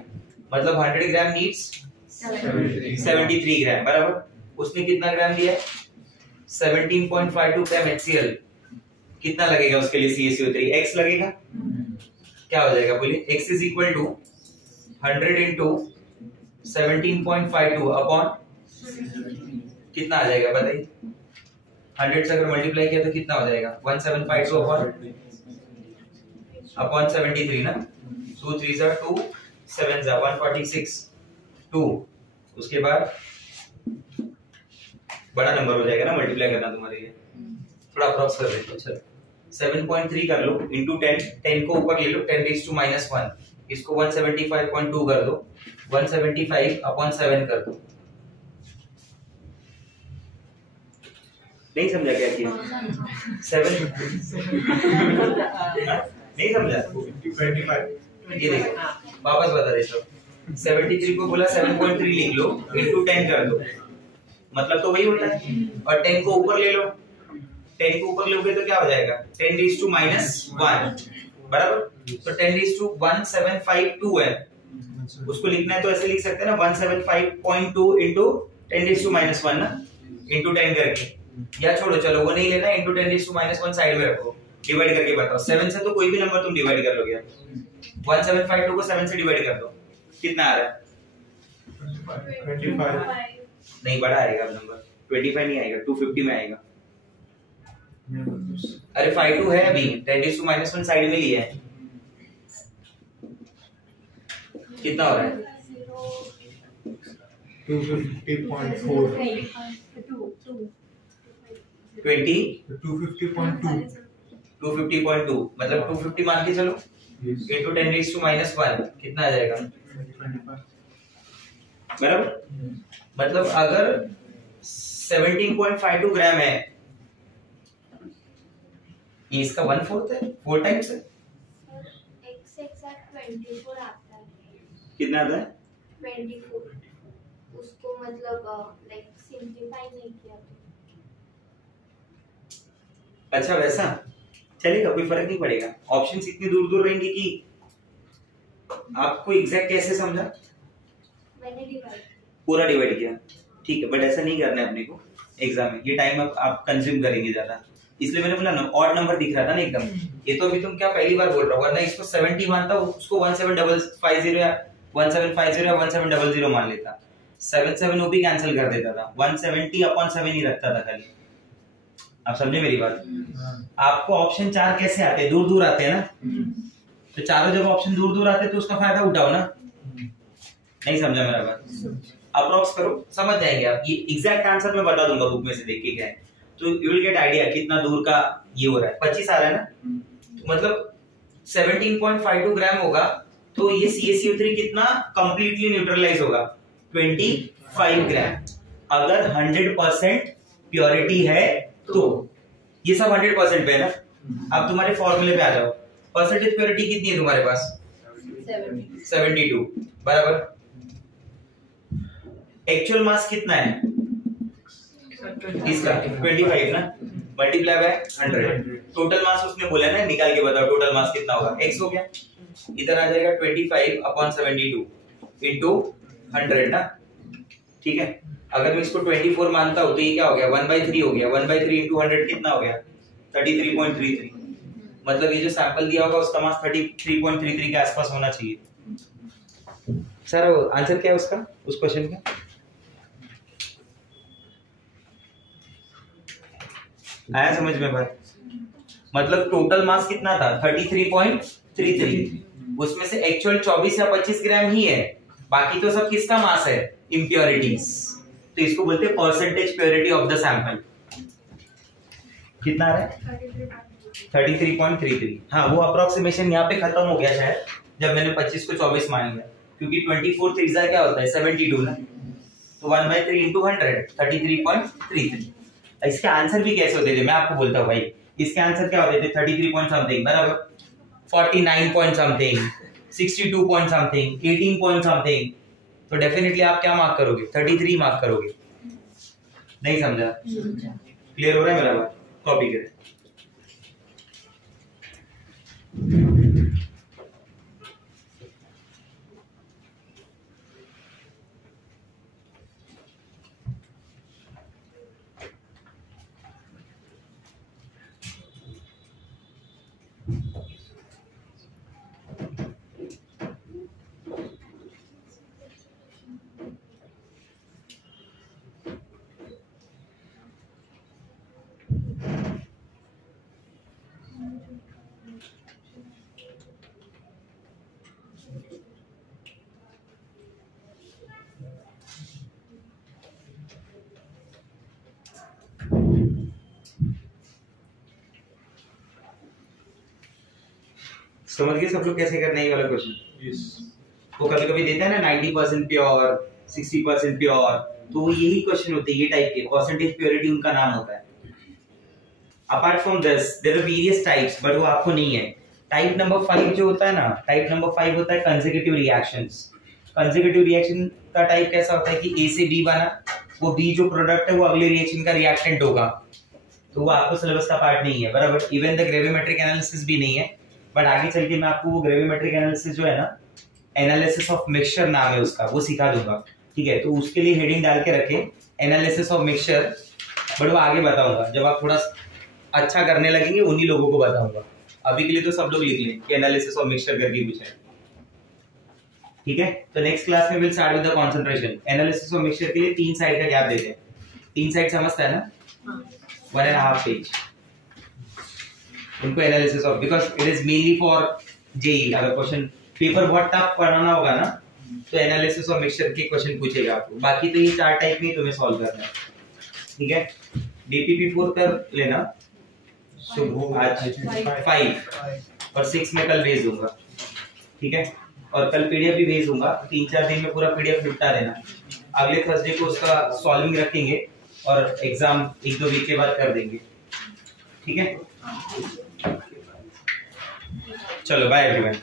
मतलब 100 ग्राम नीड्स 73 ग्राम बराबर। उसने कितना ग्राम दिया है? 17.52 ग्राम HCl। कितना लगेगा उसके लिए CaCO3? X लगेगा। क्या हो जाएगा बोलिए? X is equal to 100 into 17.52 upon कितना आ जाएगा बताइए? 100 से अगर मल्टीप्लाई किया तो कितना हो जाएगा? 1752 अपॉन 73 ना। 2 3 जा 2 7 जा 146 2। उसके बाद बड़ा नंबर हो जाएगा ना, मल्टीप्लाई करना तुम्हारे लिए थोड़ा अप्रॉक्स कर देते हो। चलो 7.3 कर लो इंटू 10, 10 को ऊपर ले लो 10⁻⁻1, इसको 175.2 कर दो, 175 अपॉन 7 कर दो। नहीं समझा क्या किया? 7 नहीं समझा? 25 ये देखो वापस बता देता हूँ। 73 को बोला 7.3 लिख लो इंटू 10 कर दो, मतलब तो वही होता है। और 10 को ऊपर ले लो, 10 को ऊपर लोगे तो क्या हो जाएगा? 10⁻⁻1 बराबर। तो 10⁻1752 है, उसको लिखना है तो ऐसे लिख सकते हैं ना 175.2 इंटू 10⁻⁻1 ना, इंटू 10 करके। या छोड़ो चलो वो नहीं लेना, इंटू 10⁻⁻1 साइड में रखो, डिवाइड करके बताओ। 7 से तो कोई भी नंबर तुम डिवाइड कर लोगे। 175.2 को 7 से डिवाइड कर दो, कितना आ रहा है? 25 नहीं बड़ा आएगा नंबर, 25 नहीं आएगा, 250 में आएगा। अरे 52 है अभी, 10⁻⁻1 साइड में लिया है, कितना हो रहा है? 250.4 250.2 मतलब 250 मान के चलो इंटू 10⁻⁻1 कितना आ जाएगा? 25 बराबर। मतलब अगर 17.52 ग्राम है, ये इसका 1/4 है, 4 टाइम्स है। x एक्सैक्ट 24 आता है। कितना आता है? 24। उसको मतलब लाइक सिंपलीफाई नहीं किया तो। अच्छा वैसा चलेगा, कोई फर्क नहीं पड़ेगा। ऑप्शंस इतनी दूर दूर रहेंगे कि आपको एग्जैक्ट कैसे समझा? मैंने डिवाइड पूरा डिवाइड किया, ठीक है, बट ऐसा नहीं करना है अपने को एग्जाम में, ये टाइम आप कंज्यूम करेंगे ज्यादा। इसलिए मैंने बोला ना ऑड नंबर दिख रहा था ना एकदम। ये तो अभी तुम क्या पहली बार बोल रहा हो, वरना इसको 70 मानता, उसको 1750 या 1750 या 1700 मान लेता। 7 वो भी कैंसिल कर देता था, 170/7 ही रखता था खाली। आप समझे मेरी बात? आपको ऑप्शन 4 कैसे आते हैं? दूर दूर आते हैं ना, तो चारों जब ऑप्शन दूर दूर आते हैं तो उसका फायदा उठाओ ना। नहीं समझा मेरा बात? अप्रोक्स करो, समझ जाएंगे आप। ये एग्जैक्ट आंसर मैं बता दूंगा बुक में से देख के क्या है, तो यू विल गेट आइडिया कितना दूर का ये हो रहा है। 25 आ रहा है ना, तो मतलब 17.52 ग्राम होगा, तो ये CaCO3 कितना कंप्लीटली न्यूट्रलाइज होगा? 25 ग्राम। अगर 100% प्योरिटी है तो ये सब 100% पे है ना। अब तुम्हारे फॉर्मूले पे आ जाओ, परसेंटेज प्योरिटी कितनी है तुम्हारे पास? 72 बराबर। एक्चुअल मास कितना है इसका? 25 ना, मल्टीप्लाई बाय 100। टोटल मास उसने बोला ना, निकाल के बताओ टोटल मास कितना होगा। x हो गया, इधर आ जाएगा 25/72 इनटू 100 ना, ठीक है। अगर मैं इसको 24 मानता हूं तो ये क्या हो गया? 1/3 हो गया। 1/3 इनटू 100 कितना हो गया? 33.33। मतलब ये जो सैंपल दिया होगा उसका मास 33.33 के आसपास होना चाहिए। सर आंसर क्या है उसका, उस क्वेश्चन का? आया समझ में बात? मतलब टोटल मास कितना था? 33.33। उसमें से एक्चुअल 24 या 25 ग्राम ही है, बाकी तो सब किसका मास है? इम्प्योरिटीज। तो इसको बोलते हैं percentage purity of the sample. कितना आ रहा है? 33.33। हाँ, वो अप्रोक्सीमेशन यहाँ पे खत्म हो गया शायद, जब मैंने 25 को 24 मान लिया, क्योंकि 24 त्रिज्या क्या होता है? 72 ना, तो 1/3 इंटू 100 33.33। इसके आंसर भी कैसे होते थे मैं आपको बोलता हूँ भाई। इसके आंसर क्या होते थे? 33 पॉइंट समथिंग बराबर, 49 point something, 62 point something, 18 point something. तो डेफिनेटली आप क्या मार्क करोगे? 33 मार्क करोगे। नहीं समझा? क्लियर हो रहा है मेरा बात? कॉपी करें। समझ गए सब लोग कैसे करना है ये वाला क्वेश्चन? Yes. वो कभी कभी देता है ना 90% प्योर, 60% प्योर, तो वो यही क्वेश्चन होते हैं ये टाइप के। परसेंटेज प्योरिटी उनका नाम होता है। Apart from this there are various types, but वो आपको नहीं है। टाइप नंबर 5 जो होता है ना, टाइप नंबर 5 होता है कंसेक्यूटिव रिएक्शंस। कंसेक्यूटिव रिएक्शन का टाइप कैसा होता है कि A से B बना, वो B जो प्रोडक्ट है वो अगले रिएक्शन का रिएक्टेंट होगा, तो वो आपको सिलेबस का पार्ट नहीं है बराबर। इवन द ग्रेविमेट्रिक एनालिसिस भी नहीं है, बट आगे चल के मैं आपको वो ग्रेविमेट्रिक एनालिसिस जो है ना, एनालिसिस ऑफ मिक्सचर नाम है उसका, वो सिखा दूंगा, ठीक है। तो उसके लिए हेडिंग डाल के रखे एनालिसिस ऑफ मिक्सचर, बट वो आगे बताऊंगा जब आप थोड़ा अच्छा करने लगेंगे, उन्हीं लोगों को बताऊंगा। अभी के लिए तो सब लोग लिख लें कि एनालिसिस ऑफ मिक्सचर करके कुछ है, ठीक है। तो नेक्स्ट क्लास में will start with the concentration. Analysis of mixture के लिए 3 साइड का गैप देते हैं। 3 साइड समझता है ना? 1.5 पेज उनको analysis of, because it is mainly for JEE. अगर क्वेश्चन पेपर बहुत टफ पढ़ाना होगा ना, तो एनालिसिस ऑफ मिक्सचर के क्वेश्चन पूछेगा आपको। बाकी तो ये 4 टाइप में तुम्हें सॉल्व करना है, ठीक है। DPP4 कर लेना, सुबह आज 5 और 6 में कल भेज दूंगा, ठीक है। और कल पीडीएफ भी भेज दूंगा, 3-4 दिन में पूरा पीडीएफ निपटा देना। अगले थर्सडे को उसका सॉल्विंग रखेंगे और एग्जाम 1-2 वीक के बाद कर देंगे, ठीक है। चलो बाय एवरीवन।